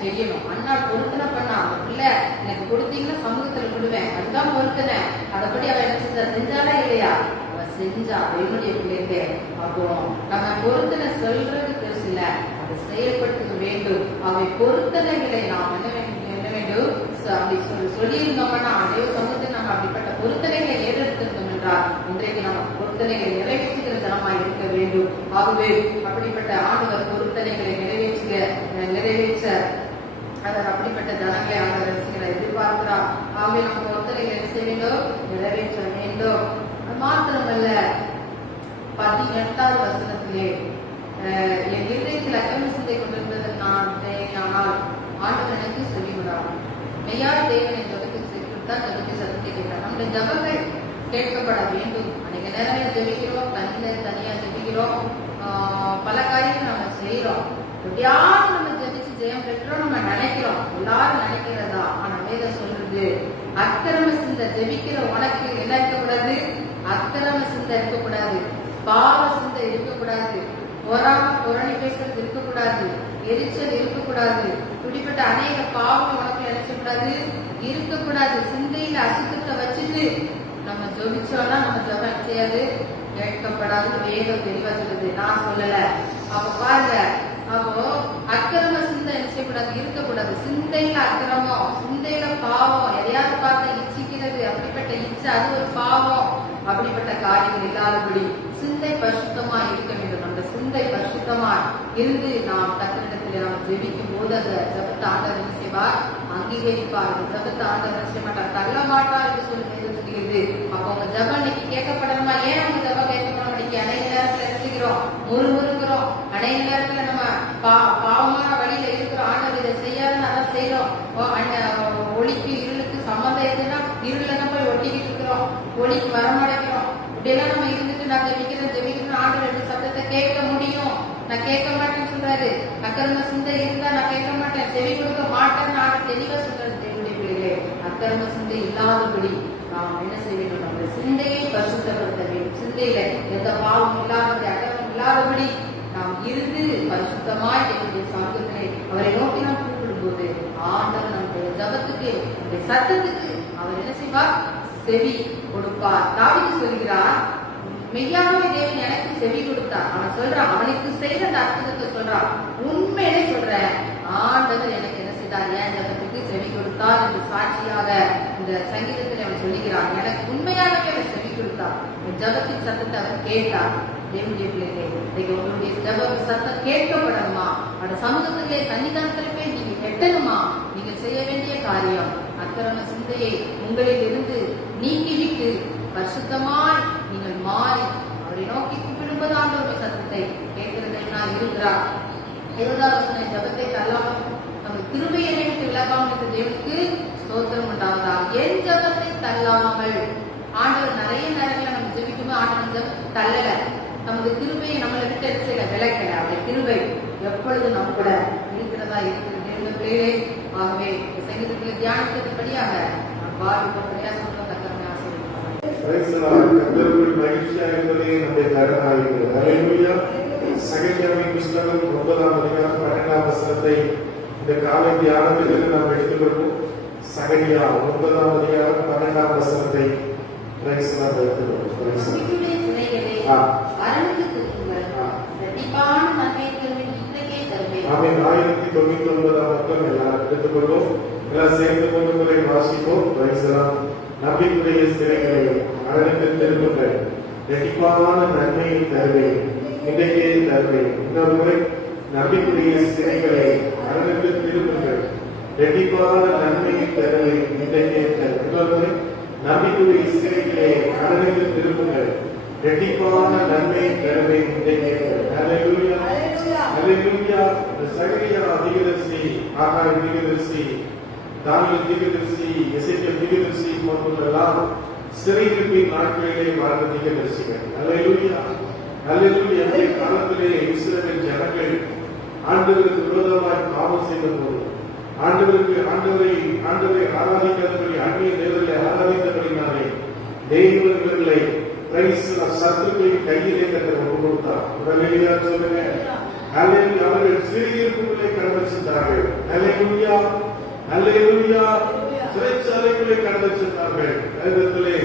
செய்யணும். அண்ணா பொருத்தனை பண்ணா, அந்த பிள்ளை எனக்கு கொடுத்தீங்கன்னா சமூகத்துல விடுவேன், அதுதான் பொருத்தனை. அதைப்படி அவ என்ன செஞ்சா, செஞ்சாலா இல்லையா, அவ செஞ்சா. தேவனுடைய பிள்ளைங்க அப்போ நம்ம பொருத்தனை சொல்றது பெருசு இல்ல, அதை செயல்படுத்த வேண்டும். அவை பொருத்தனைகளை நாம் என்ன வேண்டும் அப்படி சொல்லியிருந்தோம்னா அதே சமூகத்தில் நம்ம அப்படிப்பட்ட பொருத்தனைகளை ஏறெடுத்திருந்தோம் என்றால் இன்றைக்கு நம்ம பொருத்தனைகளை நிறைவேற்றுகிற ஜனமாய் இருக்க வேண்டும். ஆகவே அப்படிப்பட்ட ஆண்டவர் பொருத்தனைகளை நிறைவேற்ற அவர் அப்படிப்பட்ட ஜனங்களை ஆண்டவர் எதிர்பார்க்கிறார். ஆகவே நம்ம பொருத்தனைகளை என்ன செய்ய வேண்டும், நிறைவேற்ற வேண்டும். மாத்திரமல்ல 18வது வசனத்திலே என் இருதயத்தில் அக்கிரம சிந்தை கொண்டிருந்தது நான் ஆனால் ஆண்டவர் எனக்கு சொல்லிவிடார். மெய்யார் தேவனை ஜபத்துக்கு சேர்த்துதான் ஜபத்தை சத்தத்தை கேட்டார். நம்முடைய ஜபங்கள் கேட்கப்பட வேண்டும். அன்றைக்கு நேரம் ஜபிக்கிறோம், தனியா ஜபிக்கிறோம், பல காரியங்கள் நம்ம செய்யறோம். எப்படியாவது நம்ம ஜபிச்சு ஜெயம் பெற்றோம் நம்ம நினைக்கிறோம், எல்லாரும் நினைக்கிறதா. ஆனா வேதம் சொல்றது அக்கிரம சிந்தை ஜபிக்கிற உனக்கு என்ன இருக்கக்கூடாது, அக்கிரம சிந்தை இருக்கக்கூடாது, பாவ சிந்தை இருக்கக்கூடாது, பொறாணி பேசுறது இருக்கக்கூடாது, எரிச்சல் இருக்கக்கூடாது, இப்படிப்பட்ட அநேக பாவம் உனக்கு நினைச்சக்கூடாது, இருக்கக்கூடாது. சிந்தையில அசுத்தத்தை வச்சுட்டு நம்ம ஜபிச்சோம்னா நம்ம ஜபம் செய்யாது, கேட்கப்படாது. வேதம் தெளிவா சொல்லுது, நான் சொல்லல. அப்ப பாருங்க, அப்போ அக்கிரம சிந்தை என்ன செய்யக்கூடாது, இருக்கக்கூடாது. சிந்தையில அக்கிரமம், சிந்தையில பாவம், எதையாவது பார்த்து இச்சிக்கிறது, அப்படிப்பட்ட இச்சை அது ஒரு பாவம். அப்படிப்பட்ட காரியங்கள் இல்லாதபடி சிந்தை பரிசுத்தமா இருக்க வேண்டும். அந்த சிந்தை பரிசுத்தமா இருந்து நாம் தக்கனிடத்தில் நாம் ஜெபிக்கும் போது அந்த ஜபத்தை ஆண்டவர் என்ன செய்வார், அங்கீகரிப்பார். அந்த ஜபத்தை ஆண்டவர் என்ன செய்ய மாட்டார், தள்ள மாட்டார் என்று சொல்லி சொல்லுகிறது. அப்போ உங்க ஜபம் இன்னைக்கு கேட்கப்படணுமா? ஏன் உங்க ஜபம் கேட்கப்பட மாட்டேங்குது? அநேக நேரத்தில் என்ன செய்கிறோம், முறுமுறுக்கிறோம். அநேக நேரத்துல நம்ம பாவமான வழியில இருக்கிறோம். ஆண்டவர் இதை செய்யாதுன்னு அதான் செய்யறோம். ஒளிக்கு இருளுக்கு சம்மந்தம் எதுன்னா இருள நம்ம போய் ஒட்டிக்கிட்டு இருக்கிறோம், ஒளிக்கு வரமடைக்கிறோம். இப்படியெல்லாம் நம்ம இருந்துட்டு நான் ஜெபிக்கிறேன் ஆண்டவர் ரெண்டு சத்தத்தை கேட்க முடியும். நான் கேட்க மாட்டேன்னு சொல்றாரு. அக்கிரம சிந்தை இருந்தா நான் கேட்க மாட்டேன், செவி கொடுக்க மாட்டேன்னு ஆண்டவர் தெளிவா சொல்றாரு. தேவனுடைய பிள்ளைகளே, அக்கிரம சிந்தை இல்லாதபடி நாம் என்ன செய்ய வேண்டும்? நம்முடைய சிந்தையை பரிசுத்தப்படுத்த வேண்டும். சிந்தையில எந்த பாவம் இல்லாதபடி, அக்கிரமம் இல்லாதபடி நாம் இருந்து பரிசுத்தமாய் தேவனுடைய சமூகத்திலே அவரை நோக்கி நாம் கூப்பிடும் போது ஆண்டவர் நம்முடைய ஜபத்துக்கு, நம்முடைய சத்தத்துக்கு அவர் என்ன செய்வார்? செவி கொடுப்பார். தாவீது சொல்கிறார், மெய்யாகவே தேவன் எனக்கு செவி கொடுத்தார். அவன் சொல்றான், அவனுக்கு செய்த அந்த அற்புதத்தை சொல்றான். உண்மையிலே சொல்றேன், ஆண்டவர் எனக்கு என்ன செய்தார்? ஏன் ஜபத்துக்கு செவி கொடுத்தார் என்று சாட்சியாக இந்த சங்கீதத்தில் அவன் சொல்லுகிறான். எனக்கு உண்மையாகவே அவர் செவி கொடுத்தார். என் ஜபத்தின் சத்தத்தை அவர் கேட்டார். தேவனுடைய பிள்ளைகளே, உங்களுடைய ஜப சத்தம் கேட்கப்படணுமா? அந்த சமூகத்திலே சன்னிதானத்திலே போய் நீங்க கெட்டணுமா? நீங்கள் செய்ய வேண்டிய காரியம் அக்கிரம சிந்தையை உங்களில் இருந்து நீக்கிவிட்டு பரிசுத்தமாய் நீங்கள் மாறி அவரை நோக்கி கூப்பிடும்போது ஆண்டவருடைய சத்தத்தை கேட்கிறதெல்லாம் இருக்கிறார். 20வது வசனம், ஜபத்தை தள்ளாமல் நம்ம கிருபையை நினைத்து விலகாமல் இருந்த தேவனுக்கு ஸ்தோத்திரம் உண்டாவதா. என் ஜபத்தை தள்ளாமல், ஆண்டவர் நிறைய நேரங்களை நம்ம ஜெபிக்கும்போது ஆண்டவர் ஜபத்தை தள்ளல, நமது கிருபையை நம்மளை விட்டு செய்யல, விளக்கல. அவருடைய கிருபை எப்பொழுது நம்ம கூட இருக்கிறதா இருக்கிறது. தேவனுடைய பிள்ளைகளே, ஆகவே சங்கீதத்தில் தியானித்தபடியாக நாம் வாழ்வு பிரயாசம் தக்கமே மகிழ்ச்சியாக இருப்பதே நம்முடைய கடனாயிருக்கிறது. சகஜாவின் புஸ்தகம் 9ஆம் அதிகாரம் 12ஆம் வசனத்தை இந்த காலை தியானத்திற்கு நாம் எடுத்துக்கொள்வோம். சகரியா 9ஆம் அதிகாரம் 12ஆம் வசனத்தை ஆமென். 1099ஆம் பக்கம் எல்லாம் எடுத்துக்கொள்வோம். எல்லாம் சேர்ந்து கொண்டு முறை வாசிப்போம். நம்பிக்கையுடைய சிறைகளை அழகு திரும்புங்கள், இரட்டிப்பான நன்மையை தருவேன், இன்றைக்கே தருவேன். இன்னொரு முறை, நம்பிக்கையுடைய சிறைகளை அழகு திரும்புங்கள், இரட்டிப்பான நன்மையை தருவேன், இன்றைக்கே தருவேன். இன்னொரு முறை, நம்பிக்கையுடைய சிறைகளை அழகு திரும்புங்கள், இரட்டிப்பான நன்மையை தருவேன், இன்றைக்கே தருவேன். ஹல்லேலூயா, ஹல்லேலூயா. சகரியா தீர்க்கதரிசி, ஆகாய தீர்க்கதரிசி, தானியேல் தீர்க்கதரிசி, எசேக்கியேல் தீர்க்கதரிசி போன்றவர்களெல்லாம் சிறையிருப்பின் நாட்களிலே வாழ்ந்த தீர்க்கதரிசிகள். ஹல்லேலூயா, ஹல்லேலூயா. அந்த காலத்திலே இஸ்ரவேல் ஜனங்கள் ஆண்டவருக்கு விரோதமாய் பாவம் செய்த போது, ஆண்டவரை ஆராதிக்காதபடி அந்நிய தேவர்களை ஆராதித்தபடினாலே தேவர்களை சத்துருக்களின் கையிலே ஒப்பு கொடுத்தார். ஹல்லேலூயா சொல்லுங்க. ஹல்லேலூயா. அவர்கள் சிறையிருப்புகளை கடந்து சென்றார்கள். ஹல்லேலூயா, ஹல்லேலூயா. சிறைச்சாலைகளை கடந்து சென்றார்கள். வேதத்திலே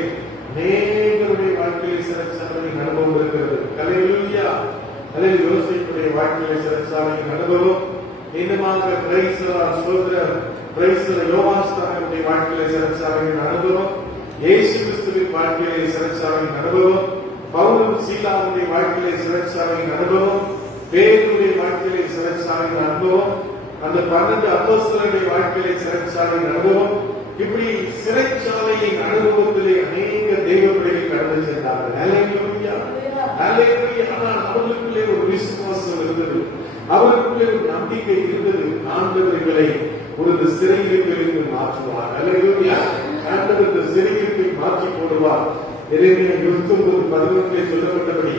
அநேகருடைய வாழ்க்கையில் சிறைச்சாலையின் அனுபவம் இருக்கிறது. ஹல்லேலூயா. ஹல்லேலூயா. யோசேப்புடைய வாழ்க்கையில் சிறைச்சாலையின் அனுபவம், இன்னுமாக யோவான்ஸ்தானுடைய வாழ்க்கையில் சிறைச்சாலையின் அனுபவம், இயேசு கிறிஸ்துவின் வாழ்க்கையிலே சிறைச்சாலையின் அனுபவம், பவுலும் சீலாவுடைய வாழ்க்கையிலே சிறைச்சாலையின் அனுபவம், பேதுருடைய வாழ்க்கையிலே சிறைச்சாலையின் அனுபவம், அந்த 12 அப்போஸ்தலருடைய வாழ்க்கையிலே சிறைச்சாலையின் அனுபவம். இப்படி சிறைச்சாலையின் அனுபவத்திலே அநேக தேவப்பிள்ளைகள் கடந்து சென்றார்கள். ஹல்லேலூயா, ஹல்லேலூயா. ஆனால் அவர்களுக்குள்ளே ஒரு விசுவாசம் இருந்தது, அவர்களுக்குள்ளே ஒரு நம்பிக்கை இருந்தது. ஆண்டவர்களை ஒரு சிறையிருப்பிலிருந்து மாற்றுவார். ஹல்லேலூயா. ஆண்டவர் இந்த சிறையிருப்பை மாற்றி போடுவார். எரேமியா 29:11 சொல்லப்பட்டபடி,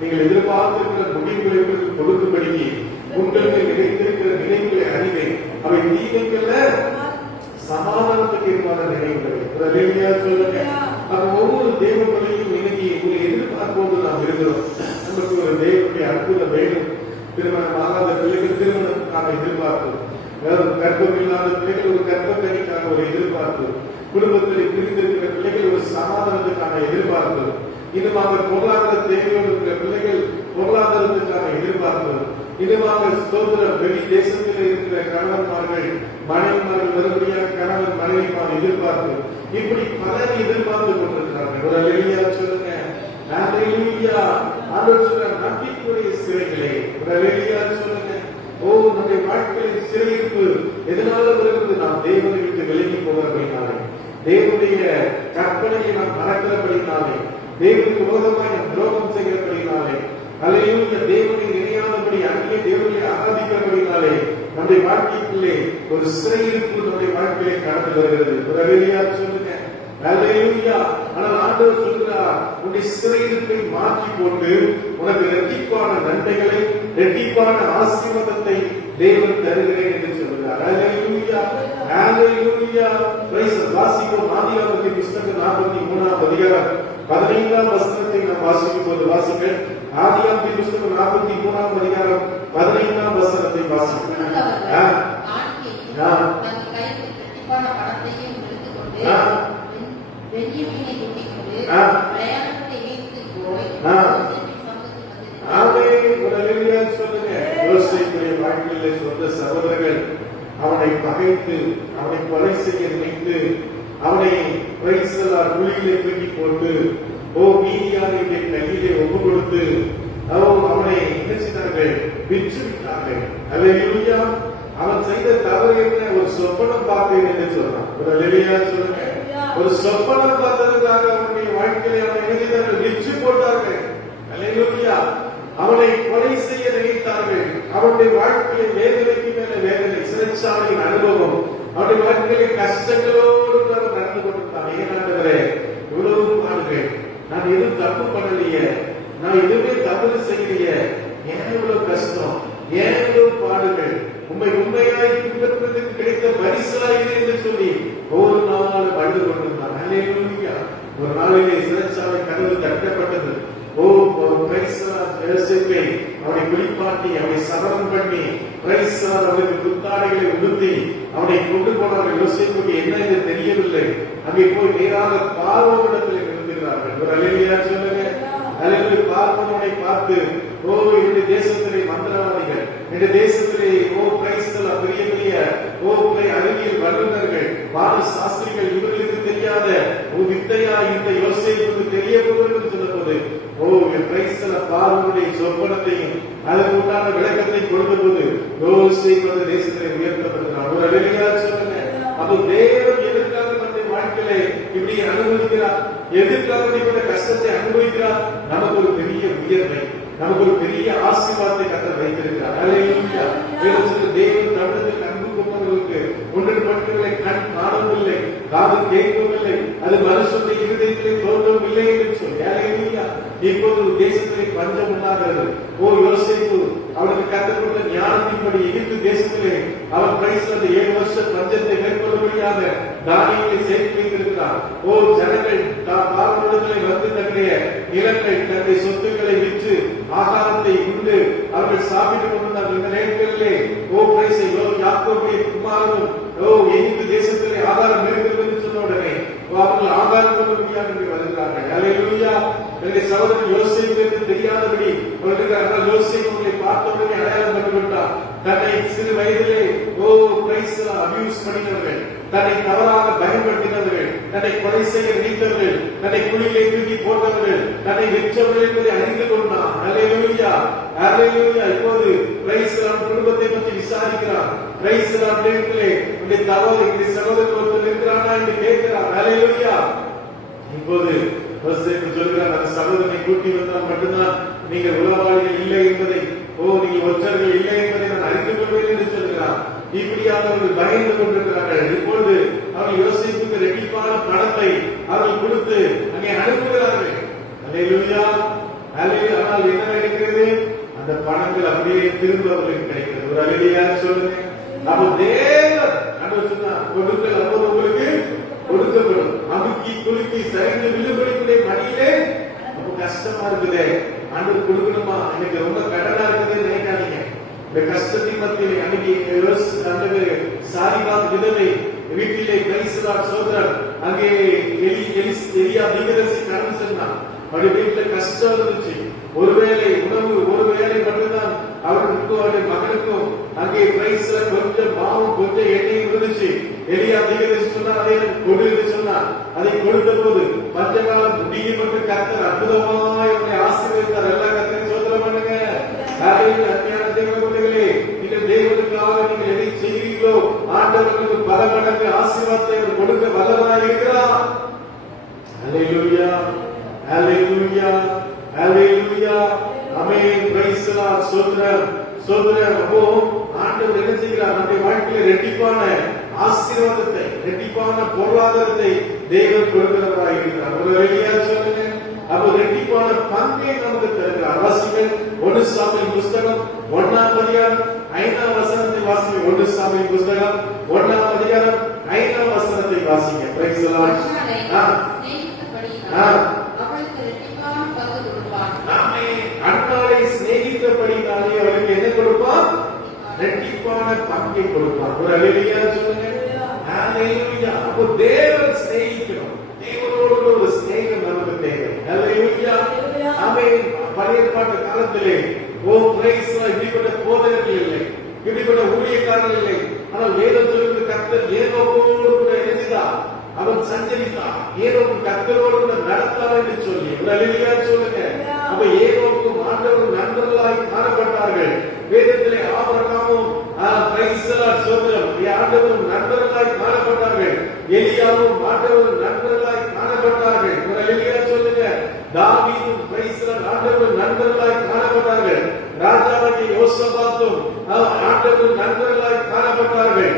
நீங்கள் எதிர்பார்த்திருக்கிற முடிவுகளை உங்களுக்கு கொடுக்கும்படிக்கு உங்களுக்கு நினைத்திருக்கிற நினைவுகளை அறிவேன், அவை தீமைக்கல்ல சமாதானத்துக்கு ஏற்பான நினைவுகளை. ஹல்லேலூயா சொல்லுங்க. அப்ப ஒவ்வொரு தேவர்களையும் இன்னைக்கு உங்களை எதிர்பார்ப்போடு நாம் இருக்கிறோம். நமக்கு ஒரு தேவனுடைய அற்புதம் வேண்டும். திருமணம் ஆகாத பிள்ளைகள் திருமணத்துக்கான எதிர்பார்ப்பு, கர்ப்பம் இல்லாத பிள்ளைகள் ஒரு கர்ப்பக்கணிக்கான ஒரு எதிர்பார்ப்பு, குடும்பத்தில் பிரிந்திருக்கிற பிள்ளைகள் ஒரு சமாதானத்துக்கான எதிர்பார்ப்பு, இதுமாக பொருளாதார தேவையோடு இருக்கிற பிள்ளைகள் பொருளாதாரத்துக்கான எதிர்பார்ப்பு, இதுமாக சுதந்திர வெளி தேசத்தில் இருக்கிற கணவன்மார்கள் மனைவிமார்கள் வரும்படியாக கணவன் மனைவிமான எதிர்பார்ப்பு, இப்படி பலர் எதிர்பார்த்து கொண்டிருக்கிறார்கள். ஒரு அல்லேலூயா சொல்லுங்க. ஹல்லேலூயா. ஆண்டவர் சொல்ற நம்பிக்கையுடைய சிறைகளே, ஒரு அல்லேலூயா சொல்லுங்க. ஓ, நம்முடைய வாழ்க்கையில் சிறையிருப்பு எதனால வருகிறது? நாம் தேவனை விட்டு விலகி போகிறபடினாலே, தேவனுடைய கற்பனையை நாம் மறக்கிறபடினாலே, தேவனுக்கு விரோதமாய் நாம் துரோகம் செய்கிறபடினாலே, அல்லேலூயா. தேவனை நினையாதபடி அந்நிய தேவனை ஆராதிக்கிறபடினாலே நம்முடைய வாழ்க்கைக்குள்ளே ஒரு சிறையிருப்பு நம்முடைய வாழ்க்கையிலே கடந்து வருகிறது. ஒரு அல்லேலூயா சொல்லுங்க. அல்லேலூயா. ஆனால் ஆண்டவர் சொல்கிறார், உன்னுடைய சிறையிருப்பை மாற்றி போட்டு உனக்கு இரட்டிப்பான நன்மைகளை, இரட்டிப்பான ஆசீர்வாதத்தை தேவன் தருகிறேன் என்று சொல்கிறார். அல்லேலூயா. அல்லேலூயா. வாசிப்போம். ஆதியாகமத்தின் புத்தகம் 43ஆம் அதிகாரம் 15ஆம் வசனத்தை நாம் வாசிக்கும் போது வாசிப்பேன். ஆதியாகமத்தின் புத்தகம் 43ஆம் அதிகாரம் 15ஆம் வசனத்தை வாசிப்பேன். வாழ்க்கையிலே சொந்த சகோதரர்கள் அவனை பகைத்து அவனை கொலை செய்ய நினைத்து அவனை குழியிலே தூக்கி போட்டு மீதியானுடைய கையிலே ஒப்பு கொடுத்து அவனை நினைச்சிட்டார்கள், விற்று விட்டார்கள். அல்லேலூயா. அவன் செய்த தவறு என்ன? ஒரு சொப்பனம் பார்த்தேன் என்று சொல்றான். ஒரு அல்லேலூயா சொல்லுங்க. ஒரு சொப்பனம் பார்த்ததுக்காக அவனுடைய வாழ்க்கையை அவனை நினைத்தார்கள், விற்று போட்டார்கள். அல்லேலூயா. அவனை கொலை செய்ய நினைத்தார்கள். அவனுடைய வாழ்க்கையை வேதனைக்கு மேல வேதனை, சிறைச்சாலையின் அனுபவம், அவனுடைய வாழ்க்கையை கஷ்டங்களோடு அவன் நடந்து கொண்டிருந்தான். ஏனாண்டவரே, இவ்வளவு பாடுகள், நான் எதுவும் தப்பு பண்ணலையே, நான் எதுவுமே தவறு செய்யலையே, ஏன் இவ்வளவு கஷ்டம், ஏன் இவ்வளவு பாடுகள், உண்மையாய் பின்பற்றுவதற்கு கிடைத்த பரிசாயிரு என்று சொல்லி ஒவ்வொரு நாளும் அழுது கொண்டிருந்தான். அல்லேலூயா. ஒரு நாளிலே சிறைச்சாலை கதவு தட்டப்பட்டது. அவனை குளிப்பாட்டி அவனை சபதம் பண்ணி அவனுக்கு புத்தாடைகளை உடுத்தி அவனை கொண்டு போனார்கள். யோசேப்புக்கு என்ன என்று தெரியவில்லை. அங்கே போய் நேராக பார்வோனிடத்தில் நிறுத்துகிறார்கள். ஒரு அல்லேலூயா சொல்லுங்க. அல்லேலூயா. பார்வோனை பார்த்து, என்னுடைய தேசத்திலே மந்திரவாதிகள், என்னுடைய தேசத்திலே பெரிய பெரிய அறிவியல் வல்லுநர்கள், வான சாஸ்திரிகள், இவர்களுக்கு தெரியாத வித்தையா இந்த யோசேப்புக்கு தெரிய போகிறது சொன்ன போது பார்வனுடைய சொப்பனத்தையும் அதற்கு உண்டான விளக்கத்தை கொடுத்த போது யோசேப்பு தேசத்திலே உயர்த்தப்படுகிறார். ஒரு அல்லேலூயா சொல்லுங்க. அப்போ தேவன் எதற்காக நம்முடைய வாழ்க்கையிலே இப்படி அனுபவிக்கிறார், எதற்காக இப்படி கஷ்டத்தை அனுபவிக்கிறார்? நமக்கு ஒரு பெரிய உயர்வை, நமக்கு ஒரு பெரிய ஆசீர்வாதத்தை கர்த்தர் வைத்திருக்கிறார். அல்லேலூயா. தேவன் நம்மிடத்தில் அன்பு கொண்டவர்களுக்கு ஒன்றின் பட்களை கண் காணவில்லை, காது கேட்கவில்லை, அது மனுஷனுடைய இருதயத்திலே தோன்றவில்லை என்று சொல்லி. அல்லேலூயா. இப்போது தேசத்திலே பஞ்சம் உண்டாகிறது. யோசேப்பு அவனுக்கு கற்றுக்கொண்ட ஞானத்தின்படி எகிப்து தேசத்திலே அவன் 7 வருஷம் பஞ்சத்தை மேற்கொள்ளும்படியாக தானியங்களை சேர்த்து வைத்திருக்கிறார். ஜனங்கள் பார்வனிடத்திலே வந்து தன்னுடைய நிலங்கள், தன்னுடைய சொத்துக்களை விற்று ஆகாரத்தை உண்டு அவர்கள் சாப்பிட்டுக் கொண்டிருந்தார்கள். இந்த நேரங்களிலே யாக்கோபுடைய குமாரனும் எகிப்து தேசத்திலே ஆகாரம் இருக்கிறது என்று சொன்ன உடனே அவர்கள் ஆகாரம் கொள்ள முடியாது என்று வருகிறார்கள். அல்லேலூயா. என்னுடைய சகோதரன் யோசேப்பு என்று தெரியாதபடி அவர்கள் யோசேப்பு அவர்களை பார்த்த உடனே அடையாளம் பண்ணிவிட்டார். தன்னை சிறு வயதிலே அபியூஸ் பண்ணினவர்கள், தன்னை தவறாக பயன்படுத்தினவர்கள், தன்னை கொலை செய்ய நினைத்தவர்கள், தன்னை குழியிலே தூக்கி போட்டவர்கள், தன்னை வெற்றவர்கள் என்பதை அறிந்து கொண்டான். அல்லேலூயா. அல்லேலூயா. இப்போது குடும்பத்தை பற்றி விசாரிக்கிறார். சகோதரர் ஒருத்தர் இருக்கிறானா என்று கேட்கிறார். அல்லேலூயா. இப்போது சொல்கிறார், அந்த சகோதரனை கூட்டி வந்தால் மட்டும்தான் நீங்கள் உளவாளிகள் இல்லை என்பதை, நீங்கள் ஒற்றர்கள் இல்லை என்பதை நான் அறிந்து கொள்வேன் என்று சொல்கிறார். இப்படியாக அவர்கள் பயந்து கொண்டிருக்கிறார்கள். இப்பொழுது அவர்கள் யோசிப்புக்கு ரெட்டிப்பான பணத்தை அவர்கள் கொடுத்து அங்கே அனுப்புகிறார்கள். அல்லேலூயா. அல்லேலூயா. ஆனால் என்ன நடக்கிறது? அந்த பணங்கள் அப்படியே திரும்ப அவர்களுக்கு கிடைக்கிறது. ஒரு அல்லேலூயா சொல்லுங்க. அப்போ தேவன் கொடுக்கல் அப்போது உங்களுக்கு கொடுக்கப்படும். அமுக்கி குலுக்கி சரிந்து விழுபடிக்குடைய மணியிலே ரொம்ப கஷ்டமா இருக்குது. ஆண்டவர் கொடுக்கணுமா? எனக்கு ரொம்ப கடனா இருக்குது நினைக்காதீங்க. இந்த கஷ்டத்தின் மத்தியிலே அன்னைக்கு சாரிபாத் விதவை வீட்டிலே சோதரர் அங்கே எலியா தீர்க்கதரிசி கடந்து சென்றான். அவருடைய வீட்டுல கஷ்டம் இருந்துச்சு. ஒருவேளை உணவு, ஒருவேளை மட்டும்தான் அவர்களுக்கும் அவருடைய மகனுக்கும் அங்கே கொஞ்சம் மாவும் கொஞ்சம் எண்ணெயும் இருந்துச்சு. எலியா தீர்க்கதரிசி சொன்னா அதை கொடு சொன்னார். அதை கொடுத்த போது பஞ்ச காலம் முடியும் என்று கர்த்தர் அற்புதமாய் அவனை ஆசீர்வதித்தார். எல்லா கர்த்தரை சோதனை பண்ணுங்க. அருமையான தேவ பிள்ளைகளே, நீங்கள் தேவனுக்காக நீங்கள் எதை செய்கிறீர்களோ ஆண்டவர்களுக்கு பல மடங்கு ஆசீர்வாதத்தை அவர் கொடுக்க வல்லவராய் இருக்கிறார். அல்லேலூயா. அல்லேலூயா. அல்லேலூயா. ஆமென். சோதரர். அப்போ ஆண்டவர் என்ன செய்கிறார்? நம்முடைய வாழ்க்கையில ரெட்டிப்பான ஆசீர்வாதத்தை, ரெட்டிப்பான பொருளாதாரத்தை தேவன் கொடுக்கிறவராக இருக்கிறார். ஒரு வெளியா சொல்லுங்க. அப்போ ரெட்டிப்பான பங்கை நமக்கு தருகிறார். வாசிங்கள் 1 சாமுவேல் புஸ்தகம் 1ஆம் அதிகாரம் 5ஆம் வசனத்தை வாசிங்க. 1 சாமுவேல் புஸ்தகம் 1ஆம் அதிகாரம் 5ஆம் வசனத்தை வாசிங்க. Praise the Lord. அவளுக்கு ரெட்டிப்பான பங்கு கொடுப்பார். அன்னாளை சிநேகித்தபடினாலே அவளுக்கு என்ன கொடுப்பார்? ரெட்டிப்பான பங்கை கொடுப்பார். ஒரு அல்லேலூயா சொல்லுங்க. அல்லேலூயா. அப்போ தேவன் சிநேகிக்கணும். தேவனோடு ஒரு சிநேகம் நமக்கு தேவை. அல்லேலூயா. ஆமென். பழைய ஏற்பாட்டு காலத்திலே பிரைஸ் இப்படிப்பட்ட போதகர்கள் இல்லை, இப்படிப்பட்ட ஊழியக்காரர்கள் இல்லை. ஆனால் வேதம் சொல்லுகிற கர்த்தர் ஏனோக்கோடு கூட எழுதினார். அவன் சஞ்சரித்தான். ஏனோக்கு கர்த்தரோடு கூட நடத்தார் என்று சொல்லி ஒரு அல்லேலூயா சொல்லுங்க. அப்ப ஏனோக்கும் ஆண்டவரும் நண்பர்களாய் காணப்பட்டார்கள். வேதத்திலே ஆபிரகாமும் சோதரம் ஆண்டவரும் நண்பர்களாய் காணப்பட்டார்கள். எலியாவும் ஆண்டவரும் நண்பர்களாய் காணப்பட்டார்கள். ஒரு அல்லேலூயா சொல்லுங்க. தாவீதும் ஆண்டவரும் நண்பர்களாய் காணப்பட்டார்கள். ராஜாவாகிய யோசபாத்தும் ஆண்டவரும் நண்பர்களாய் காணப்பட்டார்கள்.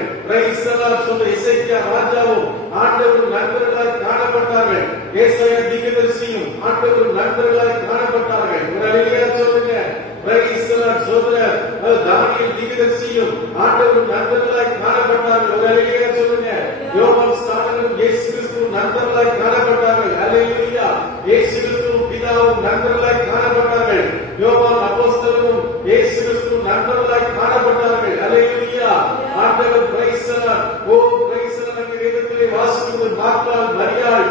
சொல்ல எசேக்கியா ராஜாவும் ஆண்டவரும் நண்பர்களாய் காணப்பட்டார்கள். ஏசாயா தீர்க்கதரிசியும் ஆண்டவரும் நண்பர்களாய் காணப்பட்டார்கள். ஒரு அல்லேலூயா சொல்லுங்க. சோதரர் தானியேல் தீர்க்கதரிசியும் ஆண்டவரும் நண்பர்களாய் காணப்பட்டார்கள். ஒரு அல்லேலூயா சொல்லுங்க. யோவான் ஸ்நானகரும் இயேசு கிறிஸ்துவும் நண்பர்களாய் காணப்பட்டார்கள். அல்லேலூயா. இயேசு கிறிஸ்துவும் பிதாவும் நண்பர்களாய் காணப்பட்டார்கள். யோவான் அப்போஸ்தலரும் இயேசு கிறிஸ்துவும் நண்பர்களாய் காணப்பட்டார்கள். அல்லேலூயா. ஆண்டவர் பிரைஸ் வேதத்திலே வாசிக்கும் மார்த்தாள் மரியாள்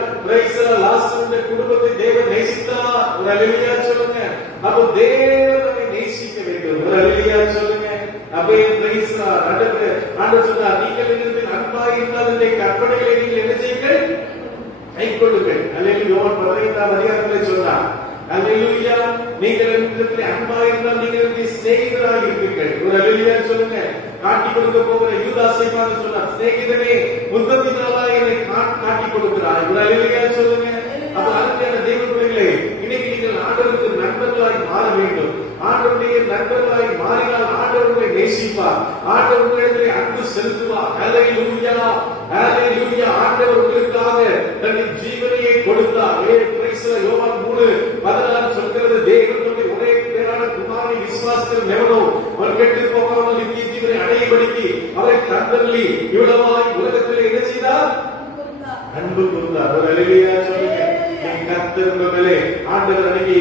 லாசருடைய குடும்பத்தை தேவன் நேசித்தார். ஒரு அல்லேலூயா சொல்லுங்க. அப்போ தேவனை நேசிக்க வேண்டும். ஒரு அல்லேலூயா சொல்லுங்க. அப்பே பிரைஸ் ஆண்டவர் சொன்னார், நீங்கள் என்னிடத்தில் அன்பாய் இருந்தால் இந்த கற்பனைகளை நீங்கள் என்ன செய்யுங்கள்? கைக்கொள்ளுங்கள். அல்லேலூயா. யோவான் 15ஆம் அதிகாரத்திலே சொன்னார். அல்லேலூயா. நீங்கள் என்னிடத்தில் அன்பாய் இருந்தால் நீங்கள் என்னுடைய சிநேகிதராக இருப்பீர்கள். ஒரு அல்லேலூயா சொல்லுங்க. காட்டி கொடுக்க போகிற யூதாசை பார்த்து சொன்னார், சிநேகிதனே முத்தத்தினாலா என்னை காட்டி கொடுக்கிறாய். ஒரு அல்லேலூயா சொல்லுங்க. அப்ப அருமையான தேவ பிள்ளைகளே, இன்னைக்கு நீங்கள் ஆண்டவருக்கு நண்பர்களாய் மாற வேண்டும். ஆண்டவருடைய நண்பர்களாய் மாறினால் ஆண்டவரை நேசிப்பார். ஆண்டவரிடத்திலே அன்பு செலுத்துவார். அல்லேலூயா. அல்லேலூயா. ஆண்டவர் உங்களுக்காக தன்னுடைய ஜீவனையை கொடுத்தார். யோவான் 3:16 சொல்கிறது, தேவன் தம்முடைய ஒரே பேரான குமாரனை விசுவாசிக்கிற எவனோ அவன் கெட்டுப் போகாமல் நித்திய ஜீவனை அடையும்படிக்கு அவரை தந்தருளி இவ்வளவாய் உலகத்தில் என்ன செய்தார்? அன்பு கூர்ந்தார். ஒரு அல்லேலூயா சொல்லுங்க. கர்த்தர் உங்க மேலே ஆண்டவர் அன்னைக்கு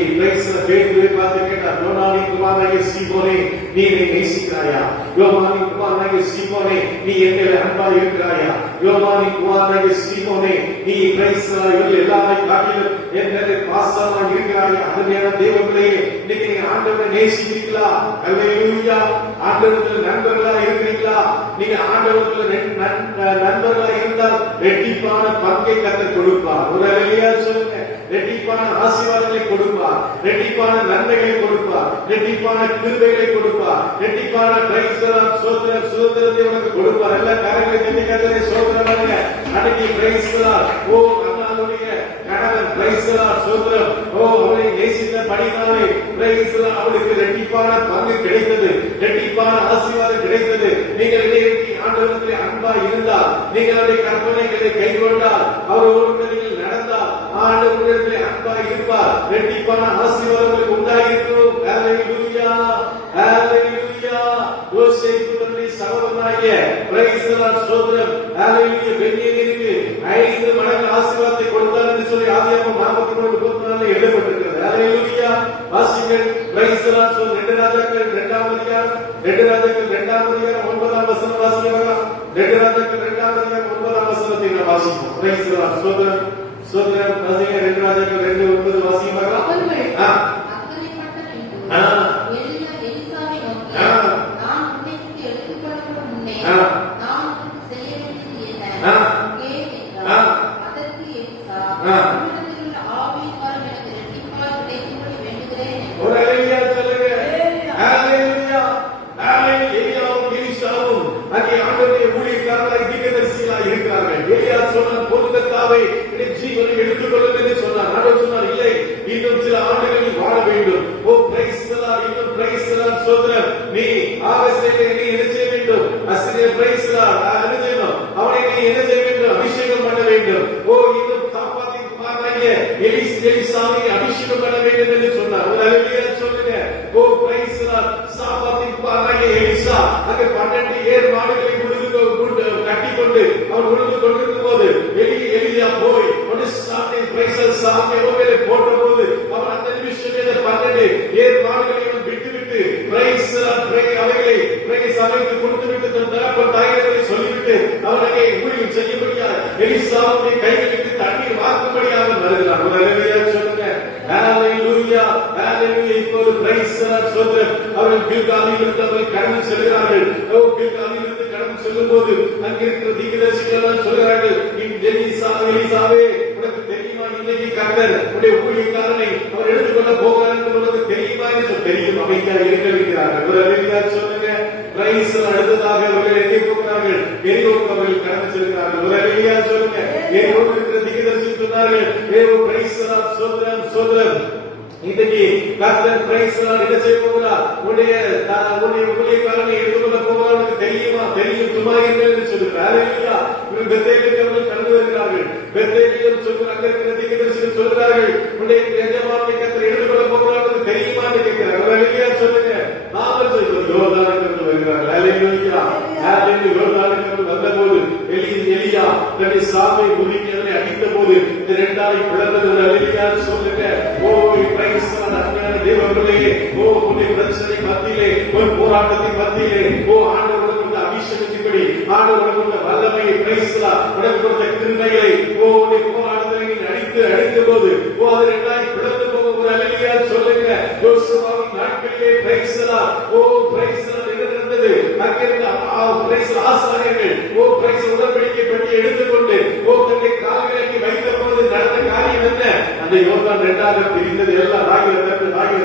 பேதுருவை பார்த்து கேட்டார், யோனானின் குமாரனாகிய சீமோனே, நீ என்னை நேசிக்கிறாயா? யோவானின் குமாரனாகிய சீமோனே, நீ என் மேல் அன்பா இருக்கிறாயா? யோவானின் குமாரனாகிய சீமோனே, நீ எல்லாரை காட்டிலும் என் மேலே பாசமா இருக்கிறாயா? அருமையான தேவர்களே, இன்னைக்கு நீங்க ஆண்டவரை நேசிக்கிறீங்களா? அல்லேலூயா. ஆண்டவர்கள் நண்பர்களா இருக்கிறீங்களா? நீங்க ஆண்டவர்கள் நண்பர்களா இருந்தால் ரெட்டிப்பான பங்கை கர்த்தர் கொடுப்பார். ஒரு அல்லேலூயா சொல்லுங்க. ரெட்டிப்பான ஆசீர்வாதங்களை கொடுப்பார். ரெட்டிப்பான நன்மைகளை கொடுப்பார். ரெட்டிப்பான கிருபைகளை கொடுப்பார். ரெட்டிப்பான சுதந்திரத்தை உனக்கு கொடுப்பார். எல்லா காரியங்களை தெரிவிக்காதே சோதரமாக அன்னைக்கு கணவன் சோதரம் அவளை நேசித்த படினாலே அவளுக்கு ரெட்டிப்பான பங்கு கிடைத்தது. ரெட்டிப்பான ஆசீர்வாதம் கிடைத்தது. நீங்கள் ஆண்டவரத்தில் அன்பா இருந்தால், நீங்கள் அவருடைய கற்பனைகளை கைக்கொண்டால், அவரோடு நீங்கள் நடந்தால் ஆண்டவரிடத்திலே அன்பா இருப்பார். ரெட்டிப்பான ஆசீர்வாதங்களுக்கு உண்டாயிருக்கும். அல்லேலூயா. அல்லேலூயா. யோசேப்பு தன்னுடைய சகோதரனாகிய சோதரம் பென்யமீனுக்கு 5 மடங்கு ஆசீர்வாதத்தை கொடுத்தார் என்று சொல்லி ஆதியாகமம் 43:34 எழுதப்பட்டிருக்கிறது. அல்லேலூயா. வாசிங்கள். 2 ராஜாக்கள் 2ஆம் அதிகாரம் 9ஆம் வசனம் வாசிக்கலாம். 2 ராஜாக்கள் 2ஆம் அதிகாரம் 9ஆம் வசனத்தை நாம் வாசிப்போம். சோதரம் சோதரம் 2 ராஜாக்கள் 2:9 வாசிக்கலாம். ஜீவனை எடுத்துக்கொள்ளும் என்று சொன்னார். ஆண்டவர் சொன்னார், இல்லை, இன்னும் சில ஆண்டுகளில் வாழ வேண்டும். ஓ பிரைஸ் தி லார்ட். இன்னும் பிரைஸ் தி லார்ட். சோதரர், நீ ஆகஸ்டிலே நீ என்ன செய்ய வேண்டும்? அஸ்திரிய பிரைஸ்லா என்ன செய்யணும்? அவனை நீ என்ன செய்ய வேண்டும்? அபிஷேகம் பண்ண வேண்டும். ஓ இன்னும் சாப்பாத்தின் குமாரனாகிய எலிசாவை அபிஷேகம் பண்ண வேண்டும் என்று சொன்னார். ஒரு அல்லேலூயா சொல்லுங்க. ஓ பிரைஸ்லா சாப்பாத்தின் குமாரனாகிய எலிசா அங்க 12 ஏர் மாடுகளை கட்டிக்கொண்டு அவன் உழுது கொண்டிருக்கும் போது எலியா போய் ஒரு சாட்டை பிரைஸ்லா சாட்டை ஒருவேளை போட்ட போது அவன் அந்த நிமிஷமே 12 ஏர் மாடுகளை விட்டுவிட்டு பிரைஸ்லா அவைகளை பிரைஸ் அவைக்கு கொடுத்து விட்டு தன் தகப்பன் தாய்களை சொல்லிவிட்டு அவனை ஊழியம் செய்யும்படியாக எலிசாவுடைய கைகளுக்கு தண்ணீர் வாக்கும்படியாக வருகிறான். ஒரு அல்லேலூயா சொல்லுங்க. ஹalleluya ஹalleluya. இப்போது பிரைஸ்லா சொல்லுங்க. அவர்கள் கில்காலில் இருந்து அவர்கள் கடந்து செல்கிறார்கள். ஓ கில்காலில் இருந்து கடந்து செல்லும் போது அங்கே இருக்கிற தீர்க்கதரிசிகள் எல்லாம் சொல்கிறார்கள், எலிசாவே உனக்கு தெரியுமா இன்னைக்கு கர்த்தர் உடைய ஊழியக்காரனை அவர் எடுத்துக்கொள்ள போகிறார் என்று உனக்கு தெரியுமா என்று தெரியும். அமைதியாக இருக்க வைக்கிறார்கள். ஒரு அல்லேலூயா சொல்லுங்க. பிரைஸ்லா அடுத்ததாக அவர்கள் எங்கே போகிறார்கள்? எரிகோவுக்கு அவர்கள் கடந்து செல்கிறார்கள். ஒரு அல்லேலூயா சொல்லுங்க. எரிகோவில் இருக்கிற தீர்க்கதரிசி சொன்னார்கள், பிரைஸ்லா சோதரம் இன்னைக்கு கர்த்தர் பிரைஸ்லா என்ன செய்ய போகிறார்? உடைய ஊழியக்காரனை எடுத்துக்கொள்ள போகிறார் உனக்கு தெரியுமா? தெரியும், சும்மா இருங்கள் என்று சொல்கிறார். அல்லேலூயா. பெத்தேலுக்கு அவர்கள் கடந்து வருகிறார்கள். பெத்தேலிலும் சொல்கிறார்கள், தீர்க்கதரிசிகள் சொல்கிறார்கள், உடைய எஜமானை கர்த்தர் எடுத்துக்கொள்ள போகிறார் உனக்கு தெரியுமா என்று கேட்கிறார். அல்லேலூயா சொல்லுங்க. நாங்கள் சொல்கிறோம் யோர்தானுக்கு வருகிறார்கள். அல்லேலூயா ஹalleluya. யோர்தானுக்கு வந்தபோது எலியா தன்னுடைய சாவை உருவி அவனை அடித்த போது இந்த இரண்டாய் பிளந்தது. அல்லேலூயா சொல்லுங்க. ஓ பிரைஸ்லா அருமையான தேவர்களே, ஓ உன்னுடைய பிரச்சனை மத்தியிலே, ஒரு போராட்டத்தின் மத்தியிலே, ஓ ஆண்டவர் உனக்கு அபிஷேகத்தின்படி ஆண்டவர் உனக்கு வல்லமையை பிரைஸ்லா உனக்கு கொடுத்த கிருபைகளை ஓ உன்னுடைய போராட்டத்தை நீ அடித்த போது ஓ அது இரண்டாய் பிளந்து போகும். அல்லேலூயா சொல்லுங்க. யோசுவாவின் நாட்களிலே பிரைஸ்லா ஓ பிரைஸ்லா என்ன நடந்தது? அங்கிருந்த பிரைஸ்லா ஆசாரியர்கள் ஓ பிரைஸ் உடன்படிக்கை பெட்டி எடுத்துக்கொண்டு ஓ தன்னுடைய கால்களை வைத்த போது நடந்த காரியம் என்ன? அந்த யோர்தான் இரண்டாக பிரிந்தது. எல்லாம் வாயில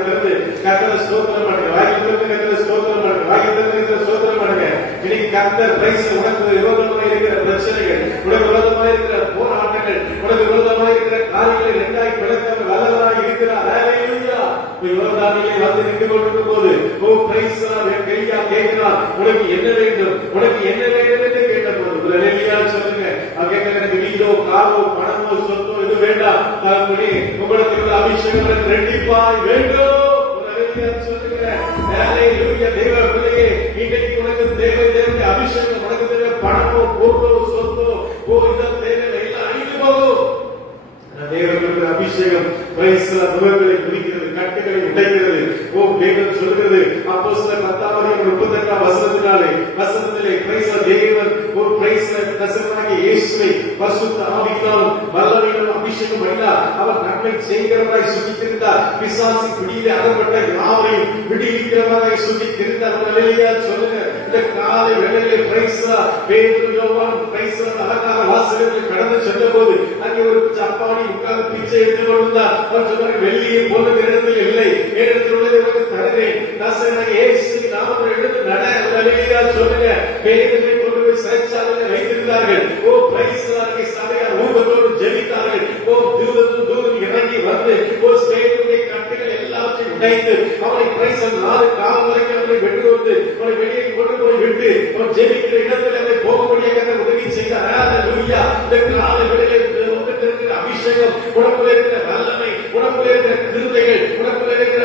திறந்து கர்த்தரை ஸ்தோத்திரம் பண்ணுங்க. வாயில திறந்து கர்த்தரை ஸ்தோத்திரம் பண்ணுங்க. வாயில திறந்து கர்த்தரை ஸ்தோத்திரம் பண்ணுங்க. இன்னைக்கு கர்த்தர் பிரைஸ் உனக்கு விரோதமாக இருக்கிற பிரச்சனைகள், உனக்கு விரோதமாக இருக்கிற போராட்டங்கள், உனக்கு விரோதமாக இருக்கிற காரியங்களை இரண்டாய் பிளக்க வல்லவராக இருக்கிறார். ஹalleluya. யோர்தானிலே வந்து நின்று கொண்டிருக்கும் போது ஓ பிரைஸ்லா கையா கேட்கிறார், உனக்கு என்ன வேண்டும்? உனக்கு என்ன வேண்டும் என்று கேட்டபோது அல்லேலூயா சொல்லுங்க. எனக்கு வீடோ காரோ பணமோ சொத்தோ எது வேண்டாம், உங்களுக்கு அபிஷேகம் எனக்கு ரெட்டிப்பாய் வேண்டும். அல்லேலூயா சொல்லுங்க. ஹalleluya. தேவ பிள்ளையே, இன்னைக்கு உனக்கு தேவனுடைய அபிஷேகம், உனக்கு தேவை பணமோ பொருளோ சொத்தோ ஓ இந்த தேவை எல்லாம் அழிந்து போகும். தேவனுடைய அபிஷேகம் பிரைஸ்லா துவங்களை குறிக்கிறது, கட்டுகளை உடைக்கிறது. ஓ தேவன் சொல்கிறது அப்போஸ்தலர் 10:32 வசனத்திலே பிரைஸ்லா தேவன் ஒரு பிரைஸ்லா கர்த்தராகிய இயேசுவை பரிசுத்த ஆவியினாலும் வல்லமையினாலும் அபிஷேகம் பண்ணினார். அவர் நன்மை செய்கிறவராய் சுகித்திருந்தார். பிசாசு பிடியிலே அகப்பட்ட யாவரையும் விடுவிக்கிறவராய் சுகித்திருந்தார். அல்லேலூயா சொல்லுங்க. இந்த காலை வேளையிலே பிரைஸ்லா பேதுரு யோவான் பிரைஸ்லா அழகான வாசல்களை கடந்து சென்றபோது அங்கே ஒரு சப்பானி உட்கார்ந்து பிச்சை எடுத்துக் கொண்டிருந்தார். அவர் சொன்னார், வெள்ளியை போன்ற இடத்தில் இல்லை, என்னிடத்தில் உள்ளதை உனக்கு தருகிறேன். நசரேயனாகிய இயேசுவின் நாமத்தில் எழுந்து நட. அல்லேலூயா சொல்லுங்க. பேதுருவை கொண்டு போய் சிறைச்சாலையில் வைத்திருந்தார்கள். ஓ பிரைஸ்லா சபையார் ஊக்கத்தோடு ஜெபித்தார்கள். ஓ தூதன் இறங்கி வந்து ஓ பேதுருவை கட்டுகள் எல்லாவற்றையும் உடைத்து அவனை பிரைஸ்லா 4 காலம் வரைக்கும் அவனை வென்று வந்து அவனை வெளியே கொண்டு போய் விட்டு அவன் ஜெபிக்கிற இடத்தில் அவனை போக முடியாத உதவி செய்தார். அல்லேலூயா. இந்த காலை வேளையிலே இருக்கிற அபிஷேகம், உனக்குள்ள இருக்கிற வல்லமை, உனக்குள்ள இருக்கிற கிருபைகள், உனக்குள்ள இருக்கிற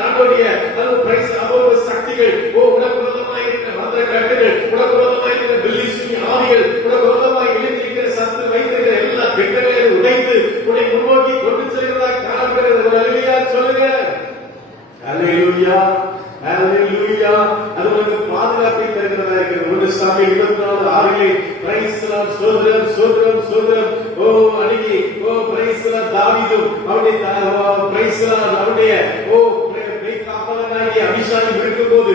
நாட்டுடைய அபூர்வ சக்திகள், ஓ உனக்குள்ளமாய் இருக்கிற மந்திர கட்டுகள், உனக்குள்ளமாய் இருக்கிற பில்லிசுனி ஆவிகள், உனக்குள்ளமாய் எழுந்திருக்கிற சத்து வைத்திருக்கிற எல்லா கெட்டங்களையும் உடைத்து உன்னை முன்னோக்கி கொண்டு செல்வதாக காணப்படுகிறது. அல்லேலூயா சொல்லுங்க. அல்லேலூயா ஹalleluya. அது உங்களுக்கு பாதுகாப்பை தருகிறதா இருக்கிறது. 1 சாமுவேல் 24:6 பிரைஸ்லா சோதரம் சோதரம் சோதரம் ஓ அன்னைக்கு ஓ பிரைஸ்லா தாவீதும் அவருடைய பிரைஸ்லா அவருடைய ஓ காவலனாகிய அபிஷாகி இருக்கும்போது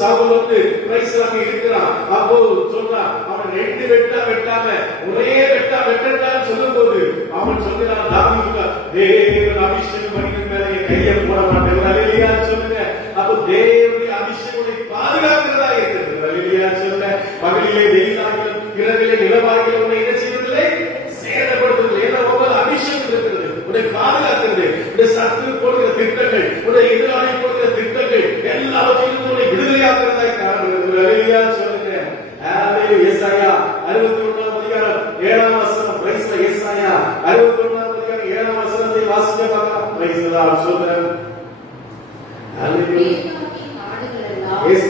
சாவுல் வந்து பிரைஸ்லா இருக்கிறான். அப்போ சொன்னா அவன் 2 வெட்டா வெட்டாம ஒரே வெட்டா வெட்டட்டான்னு சொல்லும் போது அவன் சொல்கிறான், தாவீது தேவன் அபிஷேகம் பண்ணிக்கிற மேலே கையை போட மாட்டேன். அல்லேலூயா சொல்லுங்க. அப்போ தேவனுடைய அபிஷேகத்தை பாதுகாக்கிறதா இருக்கிறது. அல்லேலூயா சொல்லுங்க. பகலிலே வெயிலாகிலும் இரவிலே நிலவாகிலும் உன்னை என்ன செய்வதில்லை, சேதப்படுத்துவதில்லை. ஏன்னா ஒவ்வொரு அபிஷேகம் இருக்கிறது, உன்னை பாதுகாக்கிறது. உன்னை சத்துரு போடுகிற திட்டங்கள், உன்னை எதிராளி போடுகிற திட்டங்கள் எல்லாவற்றையும் உன்னை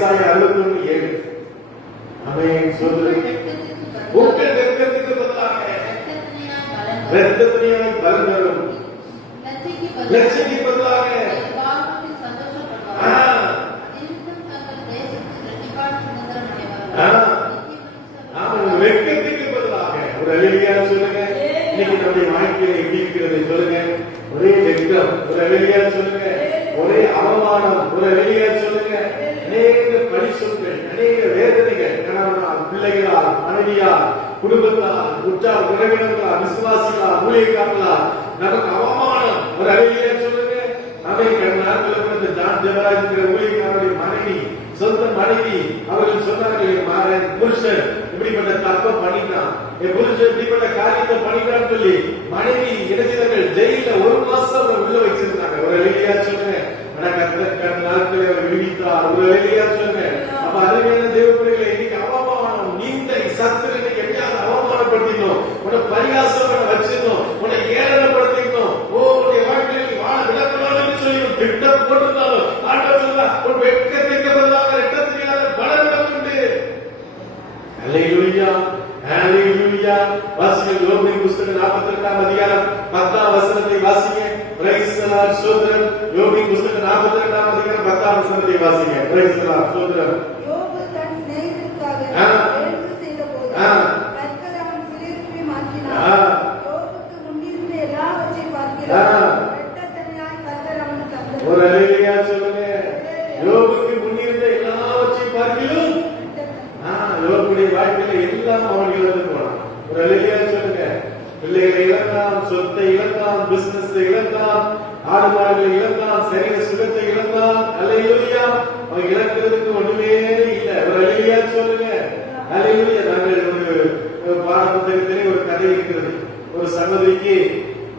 ஏசாயா 61:7. ஆமென். சொல்லுங்க. உங்கள் வெட்கத்துக்கு பதிலாக இரத்தத்தினாய் பலன் வரும். லட்சிக்கு பதிலாக வெட்கத்துக்கு பதிலாக ஒரு அல்லேலூயா சொல்லுங்க. இன்னைக்கு நம்முடைய வாழ்க்கையில எப்படி இருக்கிறது சொல்லுங்க. ஒரே வெட்கம், ஒரு அல்லேலூயா சொல்லுங்க. ஒரே அவமானம், ஒரு அல்லேலூயா சொல்லுங்க. அநேக பரிசுகள், அநேக வேதனைகள், கணவனால், பிள்ளைகளால், மனைவியால், குடும்பத்தால், உற்றார் உறவினர்களால், விசுவாசிகளால், ஊழியக்காரர்களால் நமக்கு அவமானம், ஒரு அல்லேலூயா சொல்லுங்க. நாட்கள் பிறந்த ஜான் ஜெபராஜ் என்கிற ஊழியக்காரருடைய மனைவி, சொந்த மனைவி, அவர்கள் சொன்னார்கள், புருஷன் இப்படிப்பட்ட தப்பம் பண்ணிட்டான், என் புருஷன் இப்படிப்பட்ட காரியத்தை பண்ணிட்டான்னு சொல்லி மனைவி இணைஞர்கள் ஜெயில 1 மாசம் உள்ள வச்சிருந்தாங்க. ஒரு அல்லேலூயா சொல்லுங்க. நாட்களை அவர் விடுவித்தார். ஒரு அல்லேலூயா சொல்லுங்க. அப்ப அருமையான தேவப்பிள்ளைகளை, இன்னைக்கு அவமானம், நீந்தை, சத்துரு இன்னைக்கு எப்படியாவது அவமானப்படுத்தினோம், உன்னை பரிகாசம் வச்சிருந்தோம், உன்னை ஏளனப்படுத்தினோம், உன்னுடைய வாழ்க்கையில் வாழ விடக்கூடாதுன்னு சொல்லி திட்டம் போட்டிருந்தாலும் ஆண்டவர் சொல்றார், ஒரு வெட்கத்துக்கு பதிலாக இரத்தத்தினால பலன் உண்டு. அல்லேலூயா, அல்லேலூயா. வாசிங்க யோபின் புத்தகம் 42ஆம் அதிகாரம் 10ஆம் வசனத்தை வாசிங்க. Praise the Lord. சோதரம். யோபின் புத்தகம் 42ஆம் அதிகாரம் 10ஆம் வசனத்தை வாசிங்க. Praise the Lord. சோதரம். யோபு தன் சிநேகிதருக்காக வேண்டுதல் செய்தபோது கர்த்தர் அவன் சிறையிருப்பை மாற்றினார். யோபுக்கு முன்னிருந்த எல்லாவற்றையும் பார்க்கிறார். இரட்டத்தனையாய் கர்த்தர் அவனுக்கு தந்தார். ஒரு அல்லேலூயா சொல்லுங்க. யோபுக்கு முன்னிருந்த எல்லாவற்றையும் பார்க்கிறோம். யோபுடைய வாழ்க்கையில எல்லாம் அவன் இழந்து போனான். ஒரு அல்லேலூயா சொல்லுங்க. பிள்ளைகளை இழந்தான், சொத்தை இழந்தான், பிசினஸ் இழந்தான், ஆடு மாடுகளை இழந்தான், சரீர சுகத்தை இழந்தான். அல்லேலூயா. அவன் இழக்கிறதுக்கு ஒண்ணுமே இல்லை. ஒரு அல்லேலூயா சொல்லுங்க. அல்லேலூயா. நாங்கள் ஒரு பாட புத்தகத்திலே ஒரு கதை இருக்கிறது. ஒரு சகோதரிக்கு,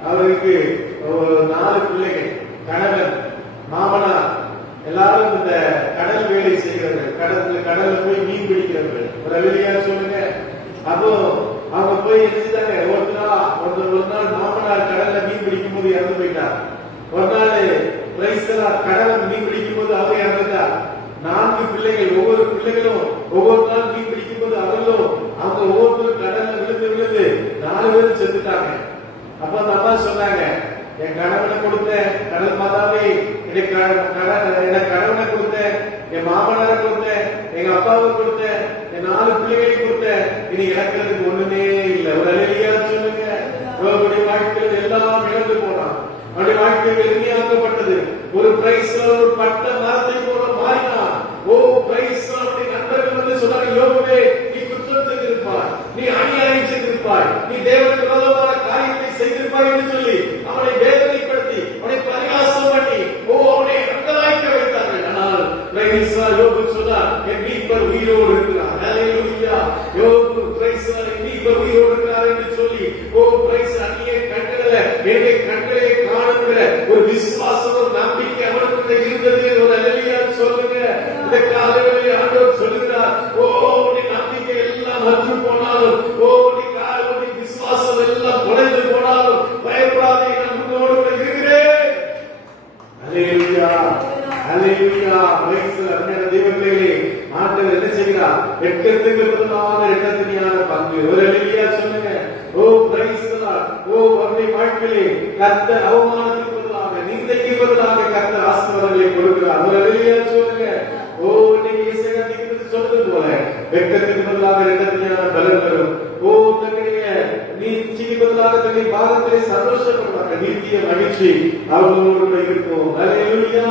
அவருக்கு 4 பிள்ளைகள், கணவன், மாமனார், எல்லாரும் இந்த கடல் வேலை செய்கிறவர்கள், கடல்ல போய் மீன் பிடிக்கிறவர்கள். ஒரு அல்லேலூயா சொல்லுங்க. அப்போ அவங்க போய் எடுத்துட்டாங்க. ஒரு நாள் மாமனார் கடல்ல மீன் பிடிக்கும் போது இறந்து போயிட்டார். ஒரு நாள் கடவுள் மீன் பிடிக்கும் போது அவர் இறந்துட்டார். 4 பிள்ளைகள், ஒவ்வொரு பிள்ளைகளும் ஒவ்வொரு நாள் மீன் பிடிக்கும் போது அவர்களும் அவங்க ஒவ்வொருத்தரும் கடல்ல விழுந்து 4 பேரும் செத்துட்டாங்க. அப்ப அந்த அம்மா சொன்னாங்க, என் கணவனை கொடுத்தேன், கடல் மாதாவே எனக்கு கணவனை கொடுத்தேன், என் மாமனாரை கொடுத்தேன், எங்க அப்பாவை கொடுத்தேன், என் 4 பிள்ளைகளை கொடுத்தேன், இனி இறக்கிறதுக்கு ஒண்ணுமே இல்லை. ஒரு அல்லேலூயா சொல்லுங்க. அவருடைய வாழ்க்கையில் எல்லாம் இழந்து போனான். அவருடைய வாழ்க்கை வெறுமையாக்கப்பட்டது. ஒரு பிரைஸ் ஒரு பட்ட மரத்தை போல மாறினான். ஓ பிரைஸ் நண்பர்கள் வந்து சொன்னாங்க, யோபுவே நீ குற்றம் செய்திருப்பாய், நீ அநியாயம் செய்திருப்பாய், நீ தேவனுக்கு விரோதமான காரியத்தை செய்திருப்பாய் என்று சொல்லி அவனை வேதனைப்படுத்தி அவனை பரிகாசம் பண்ணி அவனை அங்கலாய்க்க வைத்தார்கள். ஆனால் யோபு சொன்னார், என் மீட்பர் உயிரோடு இருக்கிறார். அல்லேலூயா. யோபு பிரைஸ் என் மீட்பர் உயிரோடு இருக்கிறார் என்று சொல்லி பிரைஸ் அந்நிய கண்கள என்னை கண்களே காணுகிற ஒரு விசுவாசம், ஒரு நம்பிக்கை அவனுக்கு இருந்தது. ஒரு அல்லேலூயா சொல்லுங்க. இந்த காலையிலே ஆண்டவர் சொல்லுகிறார், உன்னுடைய நம்பிக்கை எல்லாம் மற்று போனாலும், உன்னுடைய விசுவாசம் எல்லாம் குறைந்து போனாலும் பயப்படாதே, நான் உன்னோடு கூட இருக்கிறேன். அல்லேலூயா, அல்லேலூயா. தேவர்களே, ஆண்டவர் என்ன செய்கிறார்? வெட்கத்துக்கு பதிலாக இரட்டத்தனையான பங்கு. ஒரு அல்லேலூயா சொல்லுங்க. Praise the Lord. அவருடைய வாழ்க்கையிலே கர்த்தர் அவமானத்துக்கு பதிலாக, நிந்தைக்கு பதிலாக கர்த்தர் ஆசீர்வாதங்களை கொடுக்கிறார். ஒரு அல்லேலூயா சொல்லுங்க. இன்னைக்கு இயேசுவே சொல்றது போல வெட்கத்துக்கு பதிலாக இரட்டத்தனையான பலன் வரும். தன்னுடைய நீதிக்கு பதிலாக தன்னுடைய பாதத்திலே சந்தோஷப்படுவார்கள். நித்திய மகிழ்ச்சி அவர்களோடு இருக்கும். அல்லேலூயா.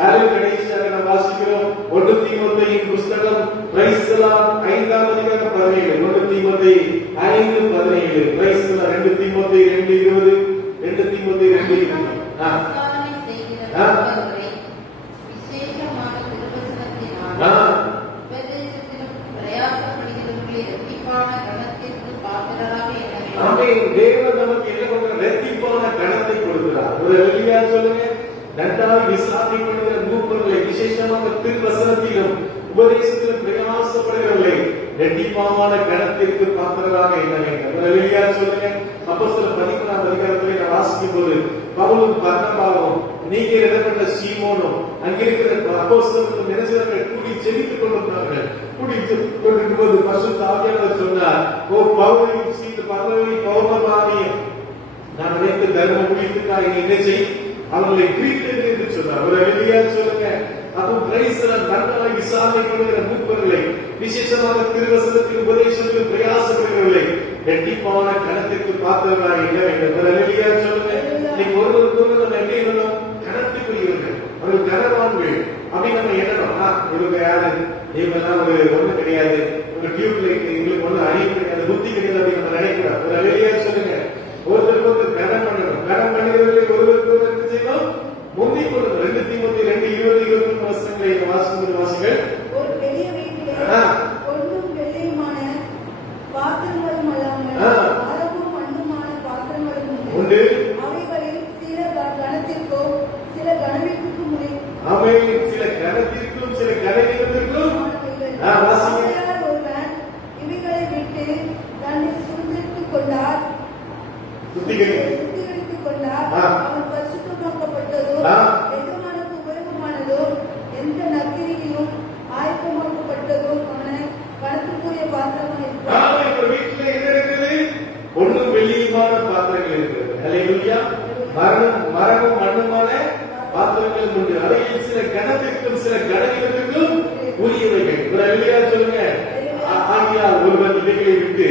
கடைசியாக நாம் வாசிக்கிறோம் 1 தீமோத்தேயின் புத்தகம் பிரைஸ் தி லார்ட் 5ஆம் அதிகாரம் 17. 1 தீமோத்தேயு 5:17. Praise the Lord. 2 தீமோத்தேயு 2:20. 2 தீமோத்தேயு 2:20. தேவன் நமக்கு என்ன கொடுக்கிறார்? இரட்டிப்பான கனத்தை கொடுக்கிறார். ஒரு அல்லேலூயா சொல்லுங்க. நன்றாக விசாரணை பண்ணுகிற மூப்பர்களை, விசேஷமாக திருவசனத்திலும் உபதேசத்திலும் பிரயாசப்படுகிறவர்களை இரட்டிப்பான கனத்திற்கு பாத்திரராக என்ன வேண்டும்? ஒரு அல்லேலூயா சொல்லுங்க. அப்போஸ்தலர் 13ஆம் அதிகாரத்திலே நான் வாசிக்கும் போது பவுலும் பர்னபாவும் நீங்க இடப்பட்ட சீமோனும் அங்கிருக்கிற அப்போஸ்தலர்கள் நினைச்சவர்கள் கூடி கூடி ஜெபித்துக் கொண்டிருந்தார்கள். கூடி கொண்டிருக்கும்போது பரிசுத்த ஆவியானவர் சொன்னார், ஓ பவுலையும் சீல பரலோகி பௌர்ணமானியும் நான் நினைத்த தர்ம ஊழியத்துக்காக என்ன செய், அவர்களை பிரித்தது என்று சொன்னார். ஒரு வெளியா சொல்லுங்க. அப்போ கிரைஸ்தவன் நன்றாக விசாரணைப்படுகிற மூப்பர்களை, விசேஷமாக திருவசனத்தில் உபதேசத்தில் பிரயாசப்படுகிறவர்களை ரெட்டிப்பான கணத்திற்கு பார்த்தவர்களாக இருக்க வேண்டும். ஒரு வெளியா சொல்லுங்க. இன்னைக்கு ஒருவருக்கு நம்ம என்ன இருந்தோம், கணத்துக்குரியவர்கள், அவர்கள் கனவான்கள் அப்படின்னு நம்ம எண்ணணும். இவங்க யாரு, இவங்கெல்லாம் ஒரு ஒண்ணு கிடையாது, உங்க டியூப் லைட் எங்களுக்கு ஒண்ணு அறிவு கிடையாது, புத்தி கிடையாது அப்படின்னு நம்ம நினைக்கிறோம். ஒரு வெளியா சொல்லுங்க. ஒருத்தருக்கு ஒருத்தர் கனம் பண்ணணும். கனம் பண்ணுகிறவர்களை ஒருவருக்கு ஒருவர் என்ன செய்யணும், முந்திக் கொள்ளணும். 2 தீமோத்தேயு 2:20-21 வசனங்களை வாசிங்கள். ஒரு பெரிய வீட்டிலே பொன்னும் வெள்ளியுமான பாத்திரங்களும் அல்லாமல் மரமும் மண்ணுமான பாத்திரங்களும் உண்டு. அவைகளில் சில கணத்திற்கும் சில கனவீனத்திற்கும் அவைகளில் சில கனத்திற்கும் சில கனவீனத்திற்கும் ஒருவன் இவைகளை விட்டு தன்னை சுத்திகரித்துக் கொண்டார். சுத்திகரித்துக் கொண்டார். அவன் பரிசுத்தமாக்கப்பட்டதோ எஜமானுக்கு உபயோகமானதோ எந்த நற்கிரியிலும் ஆயத்தமாக்கப்பட்டதோ அவனை கணத்துக்குரிய பாத்திரமாக இருக்கிறார். வீட்டில் என்ன இருக்குது, பொன்னும் வெள்ளியுமான பாத்திரங்கள் இருக்கிறது. அல்லேலூயா. மரமும் மண்ணுமான பாத்திரங்கள் உண்டு. அவையில் சில கணத்திற்கும் சில கனவீனத்திற்கும் உரியவைகள். ஒரு அல்லேலூயா சொல்லுங்க. ஆகியால் ஒருவன் இவைகளை விட்டு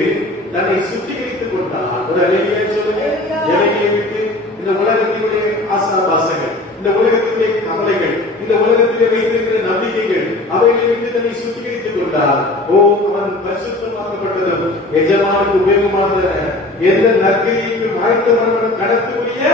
தன்னை சுத்திகரித்துக் கொண்டார். ஒரு அல்லேலூயா சொல்லுங்க. எவைகளை விட்டு, இந்த உலகத்தினுடைய ஆசாபாசங்கள், இந்த உலகத்தினுடைய கவலைகள், இந்த உலகத்திலே வைத்திருக்கிற நம்பிக்கைகள், அவைகளை விட்டு தன்னை சுத்திகரித்துக் கொண்டார். ஓ அவன் பரிசுத்தமாக்கப்பட்டதும் எஜமானுக்கு உபயோகமான எந்த நற்கிரிக்கு ஆயத்தமான கடத்துக்குரிய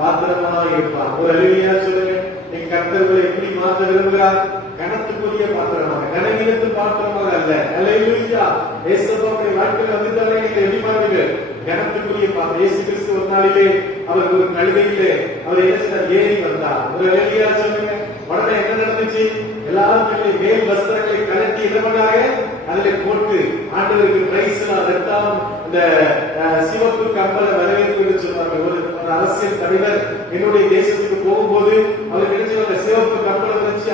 பாத்திரமாக இருப்பான். ஒரு அல்லேலூயா சொல்லுங்க. நீங்க கர்த்தர்களை எப்படி மாற்ற விரும்புகிறார், கணத்துக்குரிய பாத்திரமாக, கனவீனத்து பாத்திரமாக அல்ல. அல்லேலூயா. இயேசுவின் வாழ்க்கையில் வந்துட்டாலே நீங்க எப்படி மாறுவீங்க, கணத்துக்குரிய பாத்திரம். இயேசு கிறிஸ்து ஒரு நாளிலே அவர் ஒரு கழுதையிலே அவர் என்ன செய்தார், ஏறி வந்தார். ஒரு அல்லேலூயா சொல்லுங்க. உடனே என்ன நடந்துச்சு, எல்லாரும் மேல் வஸ்திரங்களை கழட்டி இடமாக அதில் போட்டு ஆண்டவருக்கு பிரைஸ் எல்லாம் இந்த சிவப்பு கம்பள வரவேற்பு என்று சொன்னாங்க. ஒரு அரசியல் தலைவர் என்னுடைய தேசத்துக்கு போகும்போது அவர் நினைச்சவங்க சிவப்பு கம்பளம் வச்சு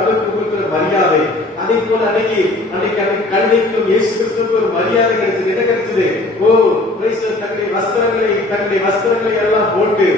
அவருக்கு கொடுக்கிற மரியாதை, அதை போல அன்னைக்கு கல்விக்கும் இயேசு கிறிஸ்துவுக்கு ஒரு மரியாதை கிடைச்சது. என்ன கிடைச்சது, ஓ பிரைஸ் தன்னுடைய வஸ்திரங்களை எல்லாம் போட்டு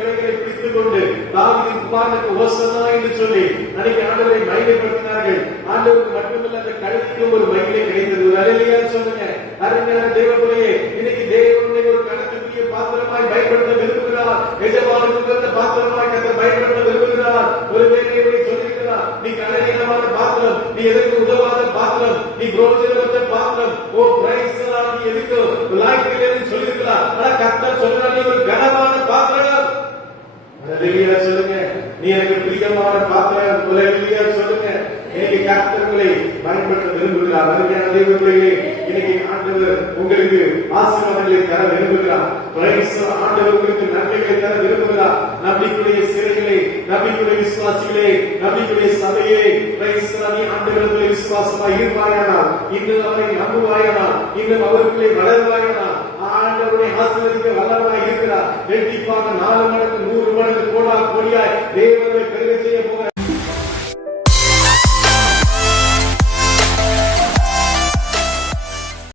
கிளைகளை பிடித்துக் கொண்டு தாவீதின் குமாரனுக்கு ஓசன்னா என்று சொல்லி அன்னைக்கு ஆண்டவரை மகிமைப்படுத்தினார்கள். ஆண்டவருக்கு மட்டுமல்ல அந்த கழுதைக்கும் ஒரு மகிமை கிடைத்தது. அல்லேலூயா சொல்லுங்க. அருமையான தேவனுடைய இன்னைக்கு தேவனுடைய ஒரு கணத்துக்குரிய பாத்திரமாய் பயன்படுத்த விரும்புகிறார். எஜமானுக்கு அந்த பாத்திரமாய் கர்த்தர் பயன்படுத்த விரும்புகிறார். ஒருவேளை சொல்லியிருக்கிறார், நீ கனவீனமான பாத்திரம், நீ எதற்கு உதவாத பாத்திரம், நீ புரோஜனமற்ற பாத்திரம், ஓ பிரைஸ் நீ எதுக்கு லாய்க்கு சொல்லியிருக்கலாம். ஆனா கர்த்தர் சொல்றார், நீ ஒரு கனமான பாத்திரம். அல்லேலூயா சொல்லுங்க. நீ எனக்கு பிரியமான பாத்திரம். அல்லேலூயா சொல்லுங்க. இன்னைக்கு கர்த்தர்களை பயன்படுத்த விரும்புகிறார். அருமையான தேவர்களே, இன்னைக்கு ஆண்டவர் உங்களுக்கு ஆசீர்வாதங்களை தர விரும்புகிறார். ஆண்டவர் உங்களுக்கு நன்மைகளை தர விரும்புகிறார். நம்பிக்கையுடைய சிறைகளே, நம்பிக்கையுடைய விசுவாசிகளே, நம்பிக்கையுடைய சபையே, நீ ஆண்டவருடைய விசுவாசமாய் இருப்பாயானால், இன்னும் அவரை நம்புவாயானால், இன்னும் அவருக்குள்ளே வளருவாயானால், ஆண்டவருடைய ஆசீர்வதிக்க வல்லவராய் இருக்கிறார். வெட்டிப்பாக 4 மடங்கு 100 மடங்கு